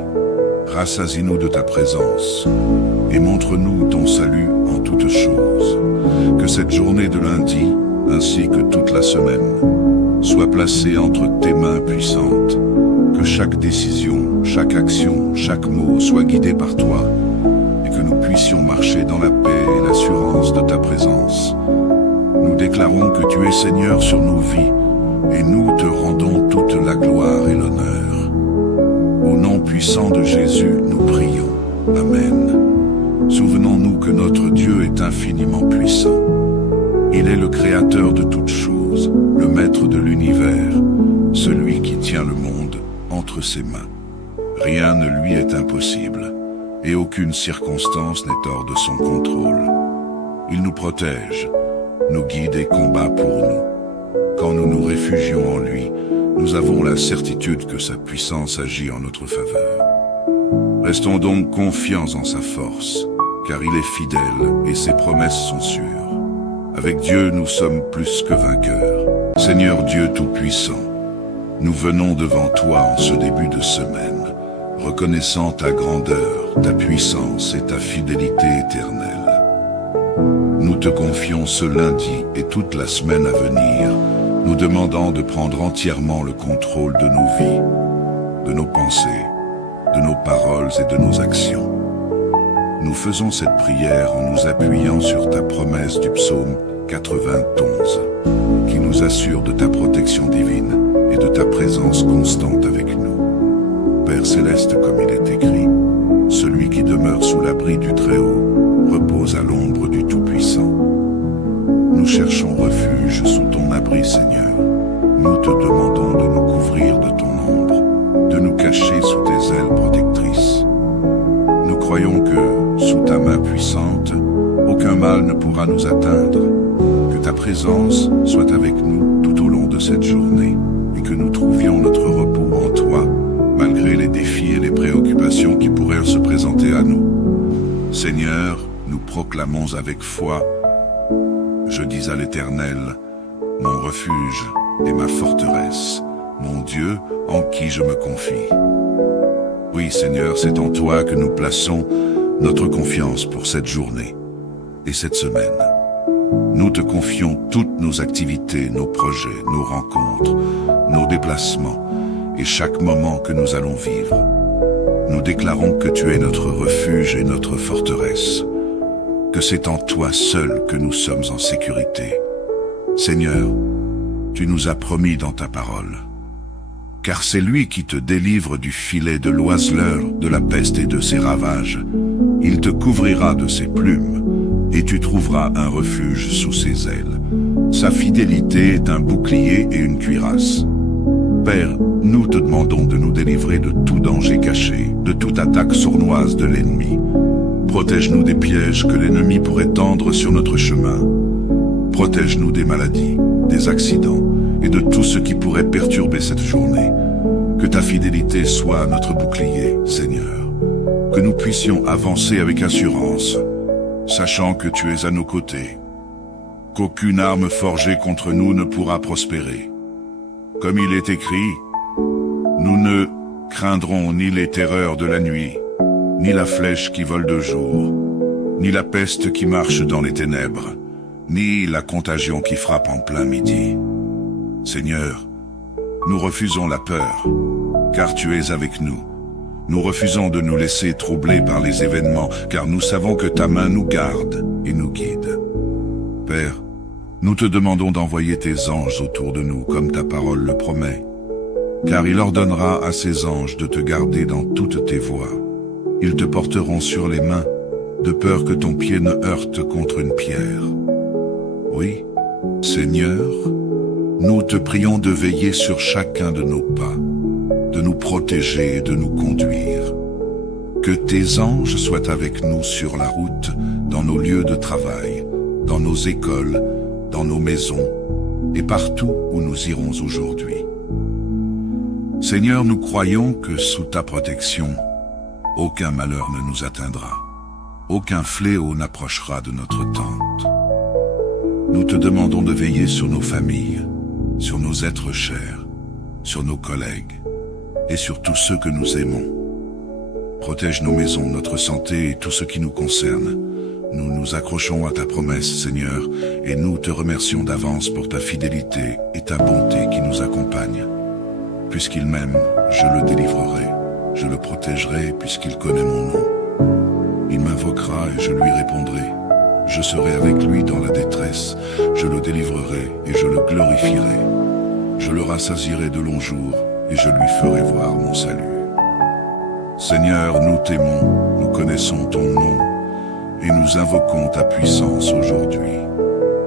Rassasie-nous de ta présence et montre-nous ton salut en toutes choses. Que cette journée de lundi, ainsi que toute la semaine, soit placée entre tes mains puissantes. Que chaque décision, chaque action, chaque mot soit guidé par toi et que nous puissions marcher dans la paix et l'assurance de ta présence. Nous déclarons que tu es Seigneur sur nos vies et nous te rendons toute la gloire et l'honneur. Au nom puissant de Jésus, nous prions. Amen. Souvenons-nous que notre Dieu est infiniment puissant. Il est le créateur de toutes choses, le maître de l'univers, celui qui tient le monde entre ses mains. Rien ne lui est impossible, et aucune circonstance n'est hors de son contrôle. Il nous protège, nous guide et combat pour nous. Quand nous nous réfugions en lui, nous avons la certitude que sa puissance agit en notre faveur. Restons donc confiants en sa force, car il est fidèle et ses promesses sont sûres. Avec Dieu, nous sommes plus que vainqueurs. Seigneur Dieu Tout-Puissant, nous venons devant toi en ce début de semaine, reconnaissant ta grandeur, ta puissance et ta fidélité éternelle. Nous te confions ce lundi et toute la semaine à venir, nous demandant de prendre entièrement le contrôle de nos vies, de nos pensées, de nos paroles et de nos actions. Nous faisons cette prière en nous appuyant sur ta promesse du psaume 91, qui nous assure de ta protection divine et de ta présence constante avec nous. Père céleste, comme il est écrit, celui qui demeure sous l'abri du Très-Haut repose à l'ombre du Tout-Puissant. nous cherchons refuge sous ton abri, Seigneur. Nous te demandons de nous couvrir de ton ombre, de nous cacher sous tes ailes protectrices. Nous croyons que, sous ta main puissante, aucun mal ne pourra nous atteindre, que ta présence soit avec nous tout au long de cette journée et que nous trouvions notre repos en toi, malgré les défis et les préoccupations qui pourraient se présenter à nous. Seigneur, nous proclamons avec foi, je dis à l'Éternel, mon refuge et ma forteresse, mon Dieu en qui je me confie. Oui, Seigneur, c'est en toi que nous plaçons notre confiance pour cette journée et cette semaine. Nous te confions toutes nos activités, nos projets, nos rencontres, nos déplacements et chaque moment que nous allons vivre. Nous déclarons que tu es notre refuge et notre forteresse, que c'est en toi seul que nous sommes en sécurité. Seigneur, tu nous as promis dans ta parole, car c'est lui qui te délivre du filet de l'oiseleur, de la peste et de ses ravages. Il te couvrira de ses plumes, et tu trouveras un refuge sous ses ailes. Sa fidélité est un bouclier et une cuirasse. Père, nous te demandons de nous délivrer de tout danger caché, de toute attaque sournoise de l'ennemi. Protège-nous des pièges que l'ennemi pourrait tendre sur notre chemin. Protège-nous des maladies, des accidents et de tout ce qui pourrait perturber cette journée. Que ta fidélité soit notre bouclier, Seigneur. Que nous puissions avancer avec assurance, sachant que tu es à nos côtés. Qu'aucune arme forgée contre nous ne pourra prospérer. Comme il est écrit, nous ne craindrons ni les terreurs de la nuit, ni la flèche qui vole de jour, ni la peste qui marche dans les ténèbres, ni la contagion qui frappe en plein midi. Seigneur, nous refusons la peur, car tu es avec nous. Nous refusons de nous laisser troubler par les événements, car nous savons que ta main nous garde et nous guide. Père, nous te demandons d'envoyer tes anges autour de nous, comme ta parole le promet, car il ordonnera à ses anges de te garder dans toutes tes voies. Ils te porteront sur les mains, de peur que ton pied ne heurte contre une pierre. Oui, Seigneur, nous te prions de veiller sur chacun de nos pas, de nous protéger et de nous conduire. Que tes anges soient avec nous sur la route, dans nos lieux de travail, dans nos écoles, dans nos maisons et partout où nous irons aujourd'hui. Seigneur, nous croyons que sous ta protection, aucun malheur ne nous atteindra, aucun fléau n'approchera de notre tente. Nous te demandons de veiller sur nos familles, sur nos êtres chers, sur nos collègues et sur tous ceux que nous aimons. Protège nos maisons, notre santé et tout ce qui nous concerne. Nous nous accrochons à ta promesse, Seigneur, et nous te remercions d'avance pour ta fidélité et ta bonté qui nous accompagnent. Puisqu'il m'aime, je le délivrerai, je le protégerai puisqu'il connaît mon nom. Il m'invoquera et je lui répondrai. Je serai avec lui dans la détresse, je le délivrerai et je le glorifierai. Je le rassasierai de longs jours et je lui ferai voir mon salut. Seigneur, nous t'aimons, nous connaissons ton nom, et nous invoquons ta puissance aujourd'hui.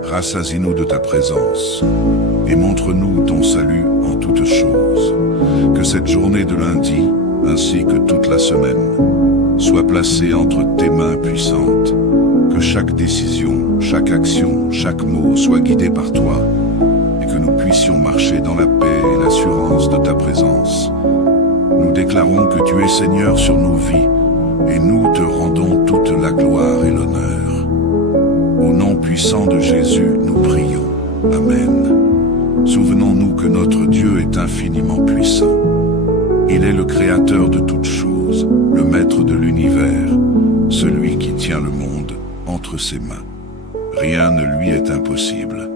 Rassasie-nous de ta présence et montre-nous ton salut en toutes choses. Que cette journée de lundi, ainsi que toute la semaine, soit placée entre tes mains puissantes. Que chaque décision, chaque action, chaque mot soit guidé par toi et que nous puissions marcher dans la paix et l'assurance de ta présence. Nous déclarons que tu es Seigneur sur nos vies et nous te rendons toute la gloire et l'honneur. Au nom puissant de Jésus, nous prions. Amen. Souvenons-nous que notre Dieu est infiniment puissant. Il est le créateur de toutes choses, le maître de l'univers, celui qui tient le monde entre ses mains. Rien ne lui est impossible,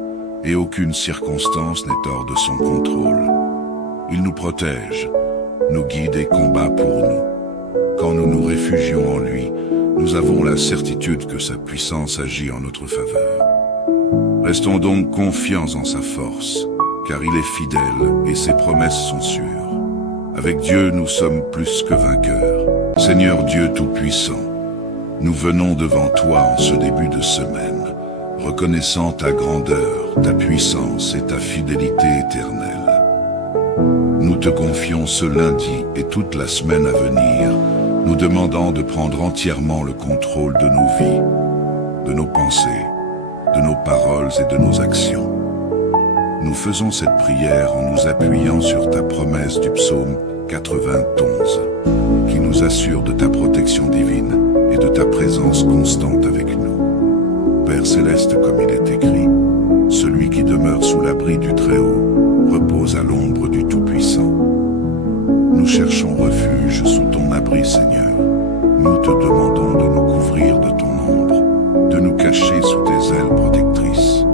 et aucune circonstance n'est hors de son contrôle. Il nous protège, nous guide et combat pour nous. Quand nous nous réfugions en lui, nous avons la certitude que sa puissance agit en notre faveur. Restons donc confiants en sa force, car il est fidèle et ses promesses sont sûres. Avec Dieu, nous sommes plus que vainqueurs. Seigneur Dieu Tout-Puissant, nous venons devant toi en ce début de semaine, reconnaissant ta grandeur, ta puissance et ta fidélité éternelle. Nous te confions ce lundi et toute la semaine à venir, nous demandant de prendre entièrement le contrôle de nos vies, de nos pensées, de nos paroles et de nos actions. Nous faisons cette prière en nous appuyant sur ta promesse du psaume 91, qui nous assure de ta protection divine et de ta présence constante avec nous. Père céleste, comme il est écrit, celui qui demeure sous l'abri du Très-Haut repose à l'ombre du Tout-Puissant. Nous cherchons refuge sous ton abri, Seigneur. Nous te demandons de nous couvrir de ton ombre, de nous cacher sous tes ailes protectrices.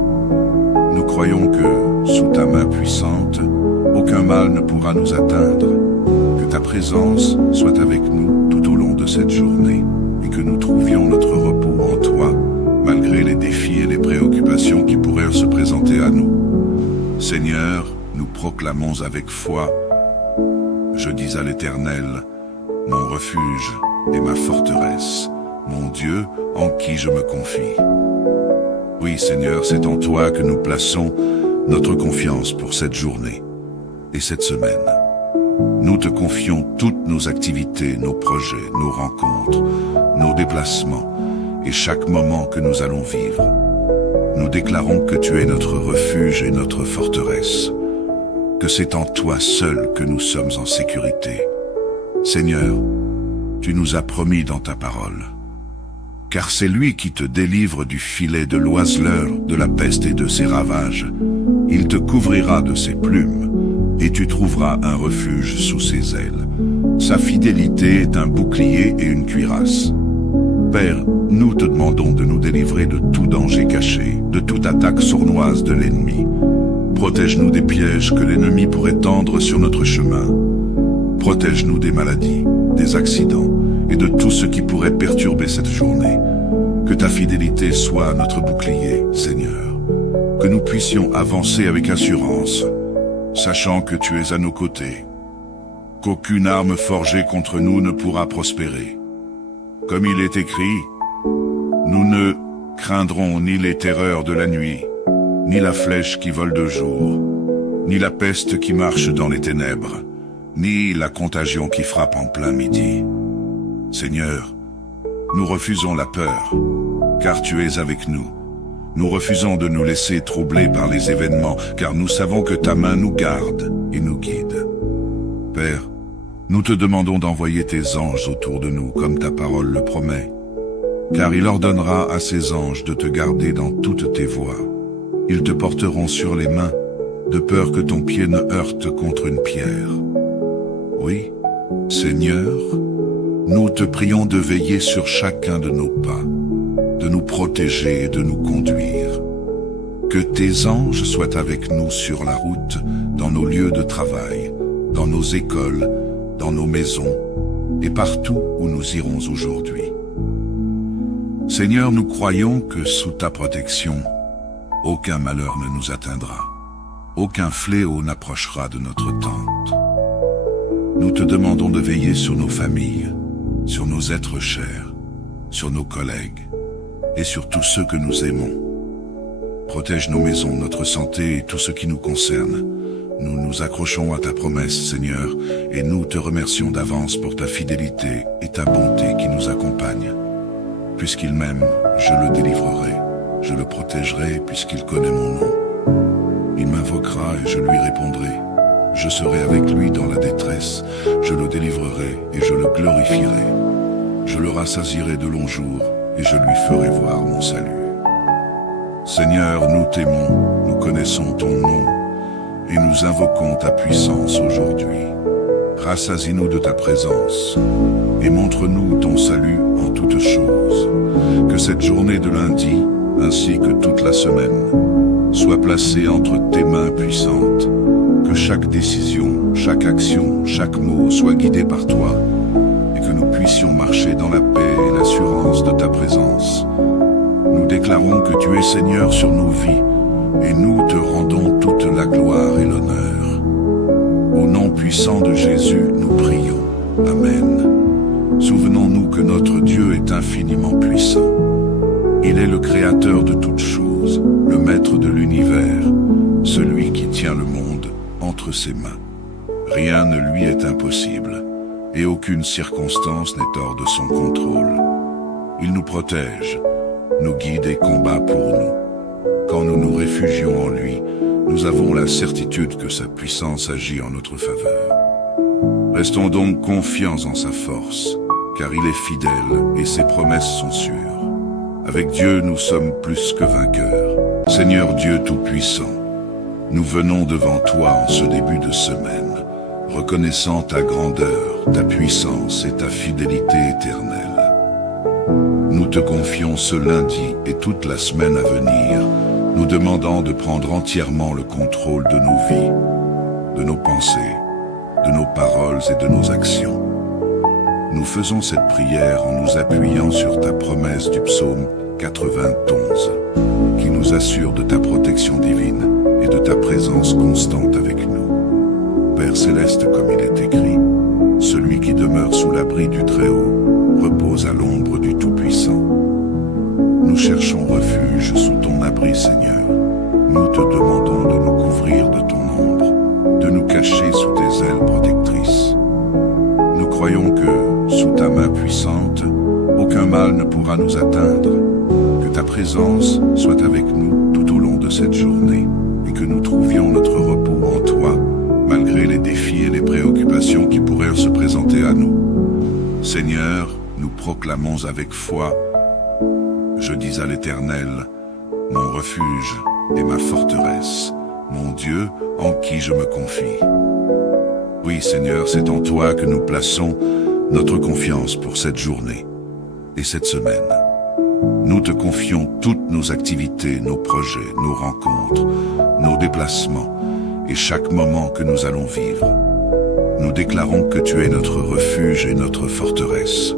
Nous croyons que, sous ta main puissante, aucun mal ne pourra nous atteindre, que ta présence soit avec nous tout au long de cette journée et que nous trouvions notre repos en toi, malgré les défis et les préoccupations qui pourraient se présenter à nous. Seigneur, nous proclamons avec foi, je dis à l'Éternel, mon refuge et ma forteresse, mon Dieu en qui je me confie. Oui, Seigneur, c'est en toi que nous plaçons notre confiance pour cette journée et cette semaine. Nous te confions toutes nos activités, nos projets, nos rencontres, nos déplacements et chaque moment que nous allons vivre. Nous déclarons que tu es notre refuge et notre forteresse, que c'est en toi seul que nous sommes en sécurité. Seigneur, tu nous as promis dans ta parole, car c'est lui qui te délivre du filet de l'oiseleur, de la peste et de ses ravages. Il te couvrira de ses plumes, et tu trouveras un refuge sous ses ailes. Sa fidélité est un bouclier et une cuirasse. Père, nous te demandons de nous délivrer de tout danger caché, de toute attaque sournoise de l'ennemi. Protège-nous des pièges que l'ennemi pourrait tendre sur notre chemin. Protège-nous des maladies, des accidents et de tout ce qui pourrait perturber cette journée. Que ta fidélité soit notre bouclier, Seigneur. Que nous puissions avancer avec assurance, sachant que tu es à nos côtés. Qu'aucune arme forgée contre nous ne pourra prospérer. Comme il est écrit, nous ne craindrons ni les terreurs de la nuit, ni la flèche qui vole de jour, ni la peste qui marche dans les ténèbres, ni la contagion qui frappe en plein midi. Seigneur, nous refusons la peur, car tu es avec nous. Nous refusons de nous laisser troubler par les événements, car nous savons que ta main nous garde et nous guide. Père, nous te demandons d'envoyer tes anges autour de nous, comme ta parole le promet, car il ordonnera à ses anges de te garder dans toutes tes voies. Ils te porteront sur les mains, de peur que ton pied ne heurte contre une pierre. Oui, Seigneur, nous te prions de veiller sur chacun de nos pas, de nous protéger et de nous conduire. Que tes anges soient avec nous sur la route, dans nos lieux de travail, dans nos écoles, dans nos maisons et partout où nous irons aujourd'hui. Seigneur, nous croyons que sous ta protection, aucun malheur ne nous atteindra, aucun fléau n'approchera de notre tente. Nous te demandons de veiller sur nos familles, sur nos êtres chers, sur nos collègues et sur tous ceux que nous aimons. Protège nos maisons, notre santé et tout ce qui nous concerne. Nous nous accrochons à ta promesse, Seigneur, et nous te remercions d'avance pour ta fidélité et ta bonté qui nous accompagnent. Puisqu'il m'aime, je le délivrerai, je le protégerai puisqu'il connaît mon nom. Il m'invoquera et je lui répondrai. Je serai avec lui dans la détresse, je le délivrerai et je le glorifierai. Je le rassasierai de longs jours et je lui ferai voir mon salut. Seigneur, nous t'aimons, nous connaissons ton nom et nous invoquons ta puissance aujourd'hui. Rassasie-nous de ta présence et montre-nous ton salut en toutes choses. Que cette journée de lundi, ainsi que toute la semaine, soit placée entre tes mains puissantes. Que chaque décision, chaque action, chaque mot soit guidé par toi et que nous puissions marcher dans la paix et l'assurance de ta présence. Nous déclarons que tu es Seigneur sur nos vies et nous te rendons toute la gloire et l'honneur. Au nom puissant de Jésus, nous prions. Amen. Souvenons-nous que notre Dieu est infiniment puissant. Il est le créateur de toutes choses. choses, le maître de l'univers, celui qui tient le monde entre ses mains. Rien ne lui est impossible, et aucune circonstance n'est hors de son contrôle. Il nous protège, nous guide et combat pour nous. Quand nous nous réfugions en lui, nous avons la certitude que sa puissance agit en notre faveur. Restons donc confiants en sa force, car il est fidèle et ses promesses sont sûres. Avec Dieu, nous sommes plus que vainqueurs. Seigneur Dieu Tout-Puissant, nous venons devant toi en ce début de semaine, reconnaissant ta grandeur, ta puissance et ta fidélité éternelle. Nous te confions ce lundi et toute la semaine à venir, nous demandant de prendre entièrement le contrôle de nos vies, de nos pensées, de nos paroles et de nos actions. Nous faisons cette prière en nous appuyant sur ta promesse du psaume 91, qui nous assure de ta protection divine et de ta présence constante avec nous. Père céleste, comme il est écrit, celui qui demeure sous l'abri du Très-Haut repose à l'ombre du Tout-Puissant. Nous cherchons refuge sous ton abri, Seigneur. Nous te demandons de nous couvrir de ton ombre, de nous cacher sous tes ailes protectrices. Nous croyons que, sous ta main puissante, aucun mal ne pourra nous atteindre, que ta présence soit avec nous tout au long de cette journée, et que nous trouvions notre repos en toi, malgré les défis et les préoccupations qui pourraient se présenter à nous. Seigneur, nous proclamons avec foi, je dis à l'Éternel, mon refuge et ma forteresse, mon Dieu en qui je me confie. Oui, Seigneur, c'est en toi que nous plaçons notre confiance pour cette journée et cette semaine. Nous te confions toutes nos activités, nos projets, nos rencontres, nos déplacements et chaque moment que nous allons vivre. Nous déclarons que tu es notre refuge et notre forteresse,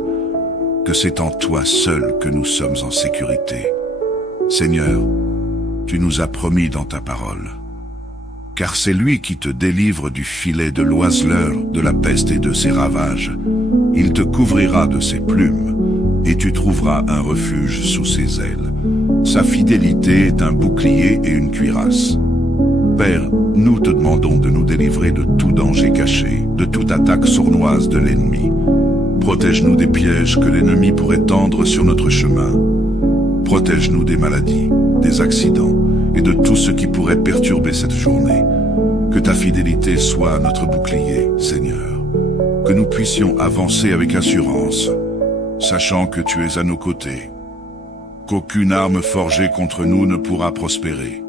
que c'est en toi seul que nous sommes en sécurité. Seigneur, tu nous as promis dans ta parole, car c'est lui qui te délivre du filet de l'oiseleur, de la peste et de ses ravages. Il te couvrira de ses plumes, et tu trouveras un refuge sous ses ailes. Sa fidélité est un bouclier et une cuirasse. Père, nous te demandons de nous délivrer de tout danger caché, de toute attaque sournoise de l'ennemi. Protège-nous des pièges que l'ennemi pourrait tendre sur notre chemin. Protège-nous des maladies, des accidents et de tout ce qui pourrait perturber cette journée. Que ta fidélité soit notre bouclier, Seigneur. Que nous puissions avancer avec assurance, sachant que tu es à nos côtés. Qu'aucune arme forgée contre nous ne pourra prospérer.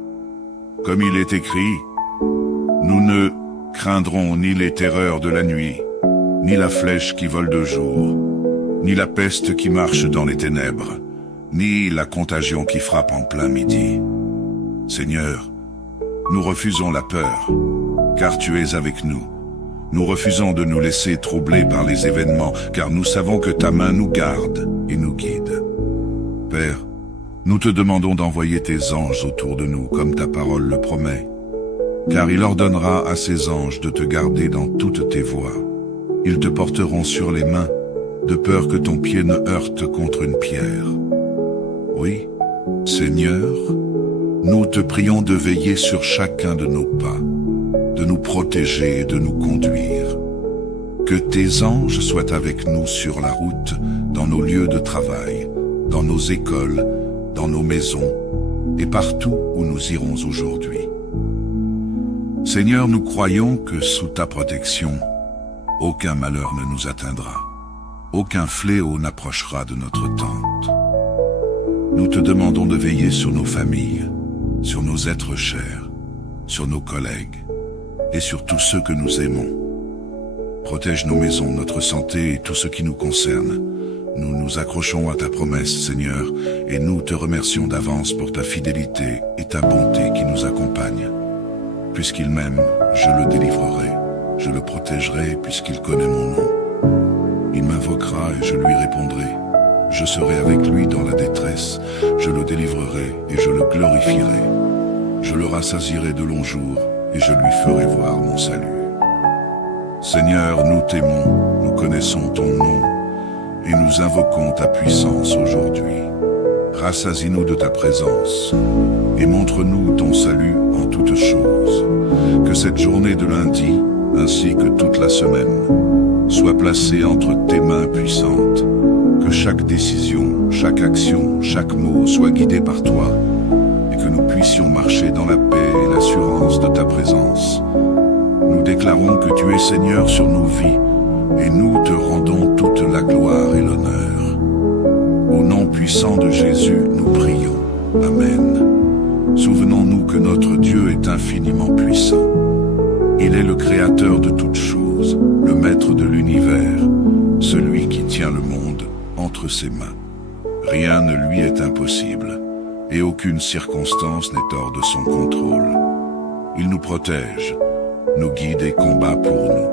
Comme il est écrit, nous ne craindrons ni les terreurs de la nuit, ni la flèche qui vole de jour, ni la peste qui marche dans les ténèbres, ni la contagion qui frappe en plein midi. Seigneur, nous refusons la peur, car tu es avec nous. Nous refusons de nous laisser troubler par les événements, car nous savons que ta main nous garde et nous guide. Père, nous te demandons d'envoyer tes anges autour de nous, comme ta parole le promet, car il ordonnera à ses anges de te garder dans toutes tes voies. Ils te porteront sur les mains, de peur que ton pied ne heurte contre une pierre. Oui, Seigneur, nous te prions de veiller sur chacun de nos pas, de nous protéger et de nous conduire. Que tes anges soient avec nous sur la route, dans nos lieux de travail, dans nos écoles, dans nos maisons et partout où nous irons aujourd'hui. Seigneur, nous croyons que sous ta protection, aucun malheur ne nous atteindra, aucun fléau n'approchera de notre tente. Nous te demandons de veiller sur nos familles, sur nos êtres chers, sur nos collègues et sur tous ceux que nous aimons. Protège nos maisons, notre santé et tout ce qui nous concerne. Nous nous accrochons à ta promesse, Seigneur, et nous te remercions d'avance pour ta fidélité et ta bonté qui nous accompagnent. Puisqu'il m'aime, je le délivrerai, je le protégerai puisqu'il connaît mon nom. Il m'invoquera et je lui répondrai. Je serai avec lui dans la détresse, je le délivrerai et je le glorifierai. Je le rassasierai de longs jours et je lui ferai voir mon salut. Seigneur, nous t'aimons, nous connaissons ton nom et nous invoquons ta puissance aujourd'hui. rassasie-nous de ta présence et montre-nous ton salut en toutes choses. Que cette journée de lundi, ainsi que toute la semaine, soit placée entre tes mains puissantes. Que chaque décision, chaque action, chaque mot soit guidé par toi et que nous puissions marcher dans la paix et l'assurance de ta présence. Nous déclarons que tu es Seigneur sur nos vies et nous te rendons toute la gloire et l'honneur. Au nom puissant de Jésus, nous prions. Amen. Souvenons-nous que notre Dieu est infiniment puissant. Il est le créateur de toutes choses, le maître de l'univers, celui qui tient le monde entre ses mains. Rien ne lui est impossible, et aucune circonstance n'est hors de son contrôle. Il nous protège, nous guide et combat pour nous.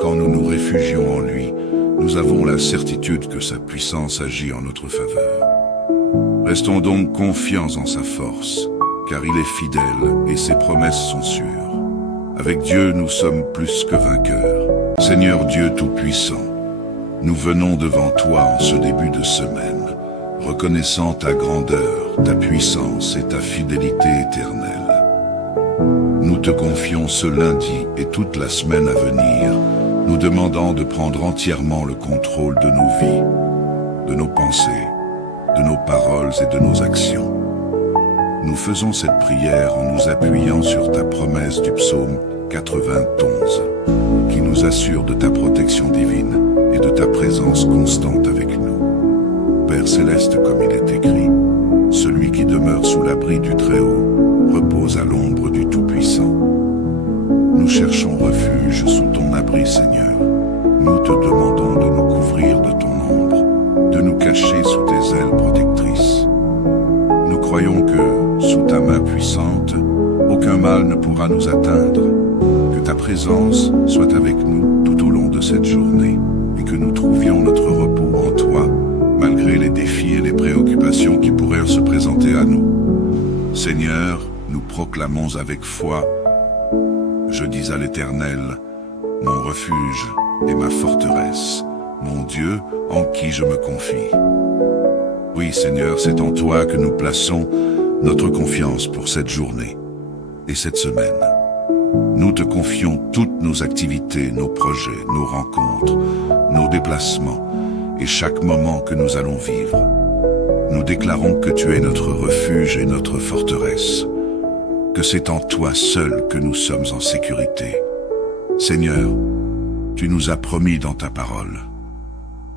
Quand nous nous réfugions en lui, nous avons la certitude que sa puissance agit en notre faveur. Restons donc confiants en sa force, car il est fidèle et ses promesses sont sûres. Avec Dieu, nous sommes plus que vainqueurs. Seigneur Dieu Tout-Puissant, nous venons devant toi en ce début de semaine, reconnaissant ta grandeur, ta puissance et ta fidélité éternelle. Nous te confions ce lundi et toute la semaine à venir, nous demandant de prendre entièrement le contrôle de nos vies, de nos pensées, de nos paroles et de nos actions. Nous faisons cette prière en nous appuyant sur ta promesse du psaume 91, qui nous assure de ta protection divine et de ta présence constante avec nous. Père céleste, comme il est écrit, celui qui demeure sous l'abri du Très-Haut repose à l'ombre du Tout-Puissant. Nous cherchons refuge sous ton abri, Seigneur. Nous te demandons de nous couvrir de ton ombre, de nous cacher sous tes ailes protectrices. Nous croyons que, sous ta main puissante, aucun mal ne pourra nous atteindre, que ta présence soit avec nous tout au long de cette journée et que nous trouvions notre repos en toi, malgré les défis et les préoccupations qui pourraient se présenter à nous. Seigneur, nous proclamons avec foi, je dis à l'Éternel, mon refuge et ma forteresse, mon Dieu en qui je me confie. Oui, Seigneur, c'est en toi que nous plaçons notre confiance pour cette journée et cette semaine. Nous te confions toutes nos activités, nos projets, nos rencontres, nos déplacements et chaque moment que nous allons vivre. Nous déclarons que tu es notre refuge et notre forteresse, que c'est en toi seul que nous sommes en sécurité. Seigneur, tu nous as promis dans ta parole,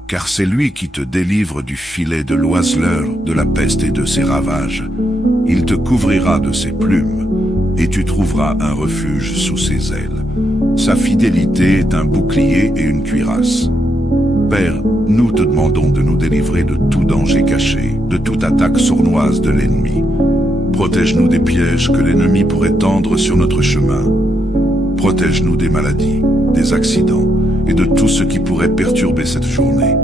car c'est lui qui te délivre du filet de l'oiseleur, de la peste et de ses ravages. Il te couvrira de ses plumes, et tu trouveras un refuge sous ses ailes. Sa fidélité est un bouclier et une cuirasse. Père, nous te demandons de nous délivrer de tout danger caché, de toute attaque sournoise de l'ennemi. Protège-nous des pièges que l'ennemi pourrait tendre sur notre chemin. Protège-nous des maladies, des accidents et de tout ce qui pourrait perturber cette journée.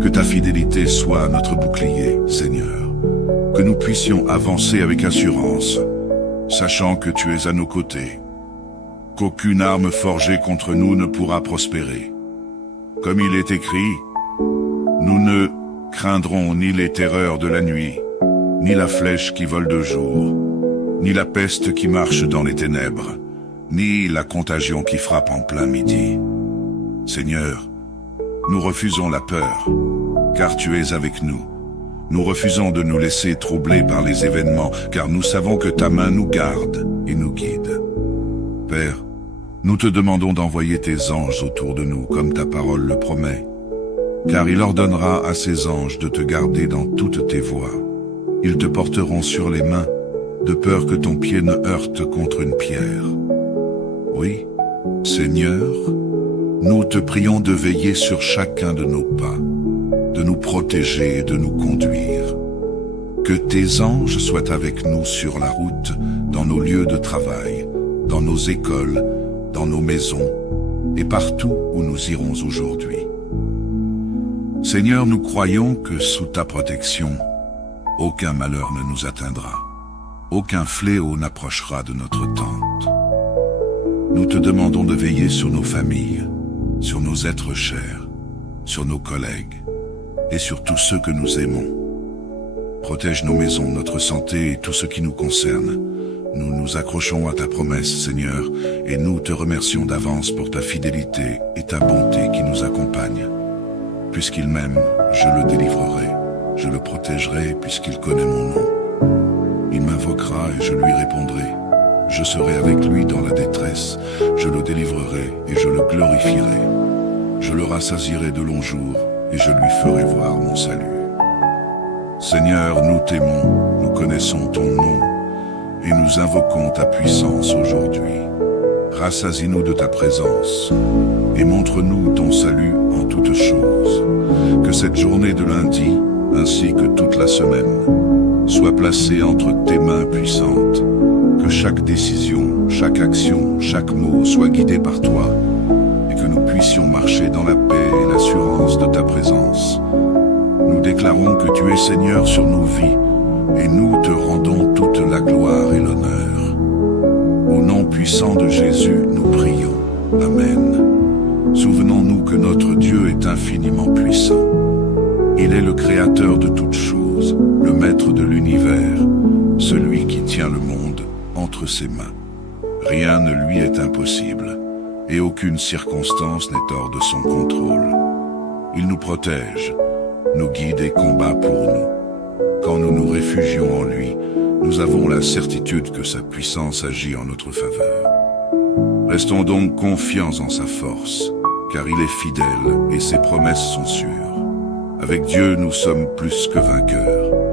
Que ta fidélité soit notre bouclier, Seigneur. Que nous puissions avancer avec assurance, sachant que tu es à nos côtés. Qu'aucune arme forgée contre nous ne pourra prospérer. Comme il est écrit, nous ne craindrons ni les terreurs de la nuit, ni la flèche qui vole de jour, ni la peste qui marche dans les ténèbres, ni la contagion qui frappe en plein midi. Seigneur, nous refusons la peur, car tu es avec nous. Nous refusons de nous laisser troubler par les événements, car nous savons que ta main nous garde et nous guide. Père, nous te demandons d'envoyer tes anges autour de nous, comme ta parole le promet, car il ordonnera à ses anges de te garder dans toutes tes voies. Ils te porteront sur les mains, de peur que ton pied ne heurte contre une pierre. Oui, Seigneur, nous te prions de veiller sur chacun de nos pas, de nous protéger et de nous conduire. Que tes anges soient avec nous sur la route, dans nos lieux de travail, dans nos écoles, dans nos maisons et partout où nous irons aujourd'hui. Seigneur, nous croyons que sous ta protection, aucun malheur ne nous atteindra, aucun fléau n'approchera de notre tente. Nous te demandons de veiller sur nos familles, sur nos êtres chers, sur nos collègues et sur tous ceux que nous aimons. Protège nos maisons, notre santé et tout ce qui nous concerne. Nous nous accrochons à ta promesse, Seigneur, et nous te remercions d'avance pour ta fidélité et ta bonté qui nous accompagnent. Puisqu'il m'aime, je le délivrerai, je le protégerai puisqu'il connaît mon nom. Il m'invoquera et je lui répondrai. Je serai avec lui dans la détresse, je le délivrerai et je le glorifierai. Je le rassasierai de longs jours et je lui ferai voir mon salut. Seigneur, nous t'aimons, nous connaissons ton nom et nous invoquons ta puissance aujourd'hui. Rassasie-nous de ta présence et montre-nous ton salut en toutes choses. Que cette journée de lundi, ainsi que toute la semaine, soit placée entre tes mains puissantes. Que chaque décision, chaque action, chaque mot soit guidé par toi et que nous puissions marcher dans la paix et l'assurance de ta présence. Nous déclarons que tu es Seigneur sur nos vies et nous te rendons toute la gloire et l'honneur. Au nom puissant de Jésus, nous prions. Amen. Souvenons-nous que notre Dieu est infiniment puissant. Il est le créateur de toutes choses, le maître de l'univers, celui qui tient le monde entre ses mains. Rien ne lui est impossible et aucune circonstance n'est hors de son contrôle. Il nous protège, nous guide et combat pour nous. Quand nous nous réfugions en lui, nous avons la certitude que sa puissance agit en notre faveur. Restons donc confiants en sa force, car il est fidèle et ses promesses sont sûres. Avec Dieu, nous sommes plus que vainqueurs.